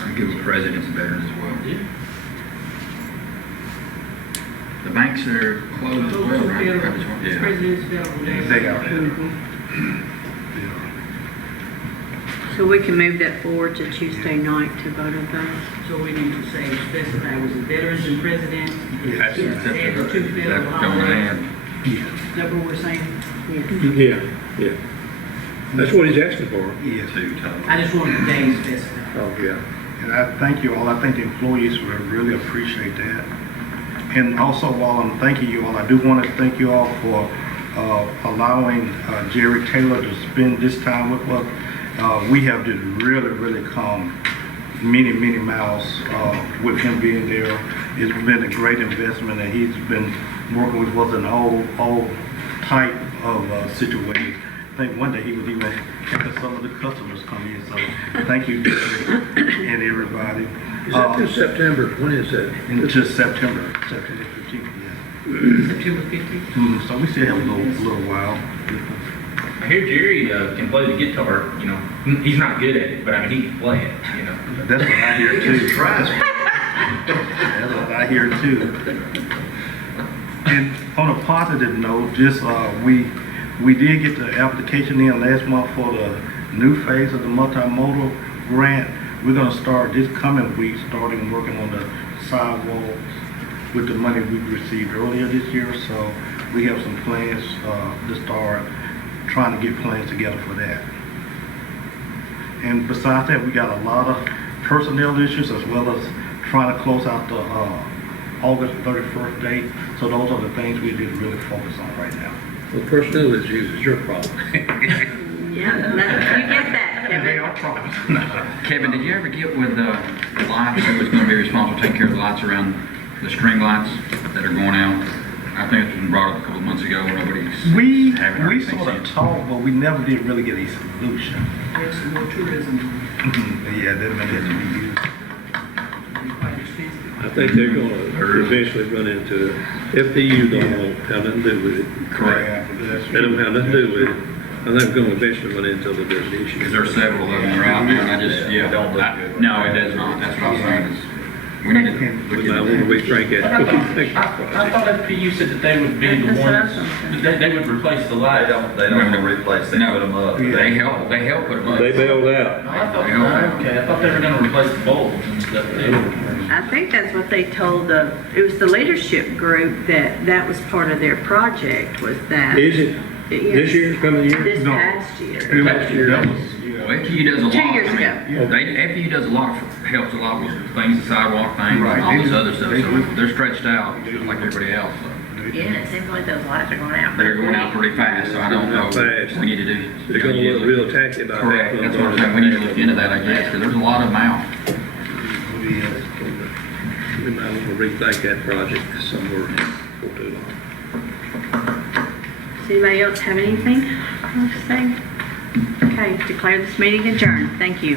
I give the presidents and veterans as well. Yeah. The banks are closed as well, right? Yeah. President's Federal Day. They are. So we can move that forward to Tuesday night to vote on those. So we need to say, specify, was it veterans and presidents? That's And the two federal that's going holidays? on. Is that what we're saying? Yeah. That's what he's asking for. Yes. I just wanted the days specified. Oh, yeah. And I thank you all. I think the employees will really appreciate that. And also, while I'm thanking you all, I do want to thank you all for allowing Jerry Taylor to spend this time with us. We have just really come many miles with him being there. It's been a great investment, and he's been working with us in all type of situation. I think one day he was even having some of the customers come in. So thank you, Jerry, and everybody. Is that through September? When is that? Into September 15th, yeah. September 15th? So we still have a little while. I hear Jerry can play the guitar, you know. He's not good at it, but I mean, he can play it, you know. That's what I hear too. That's what I hear too. And on a positive note, just we did get the application in last month for the new phase of the multimodal grant. We're going to start this coming week, starting working on the sidewalks with the money we received earlier this year. So we have some plans to start trying to get plans together for that. And besides that, we got a lot of personnel issues as well as trying to close out the August 31st date. So those are the things we did really focus on right now. Well, personnel issues is your problem. Yeah, you get that, And they Kevin. are problems. Kevin, did you ever get with the lights, who was gonna be responsible for taking care of the lights around the string lights that are going out? I think it's been brought up a couple of months ago, nobody's We haven't heard anything sort of since. talked, but we never did really get a solution. There's some more tourism, Yeah, that may have to be used. quite expensive. I think they're gonna eventually run into, FPU don't want to have nothing to do with it. Correct. They don't have nothing to do with it. I think we're gonna eventually run into the big issue. Because there's several of them that are out there, and I just, yeah. No, it does not, that's what I'm saying, is, we need to We look might into want to that. rethink that. I What do you think? thought FPU said that they would be the That's what I ones, thought. they would replace the They light. don't replace, they put them up. They help put them up. They bailed out. I thought, okay, I thought they were gonna replace the bulbs and stuff too. I think that's what they told it was the leadership group that was part of their project was that. Is it this year, coming year? This No. past year. Last year. Well, FPU does a lot. 2 years I mean, ago. FPU does a lot, helps a lot with things, the sidewalk things, Right. and all this other stuff, They so do. they're stretched out, just like everybody else, so. Yeah, it seems like those lights are going out. They're going out pretty fast, so I don't know, Fast. we need to do. They're gonna look real tacky about that. Correct, that's what I'm saying, we need to look into that, I guess, because there's a lot of them out. We might want to rethink that project somewhere before too long. Does anybody else have anything to say? Okay, declare this meeting adjourned. Thank you.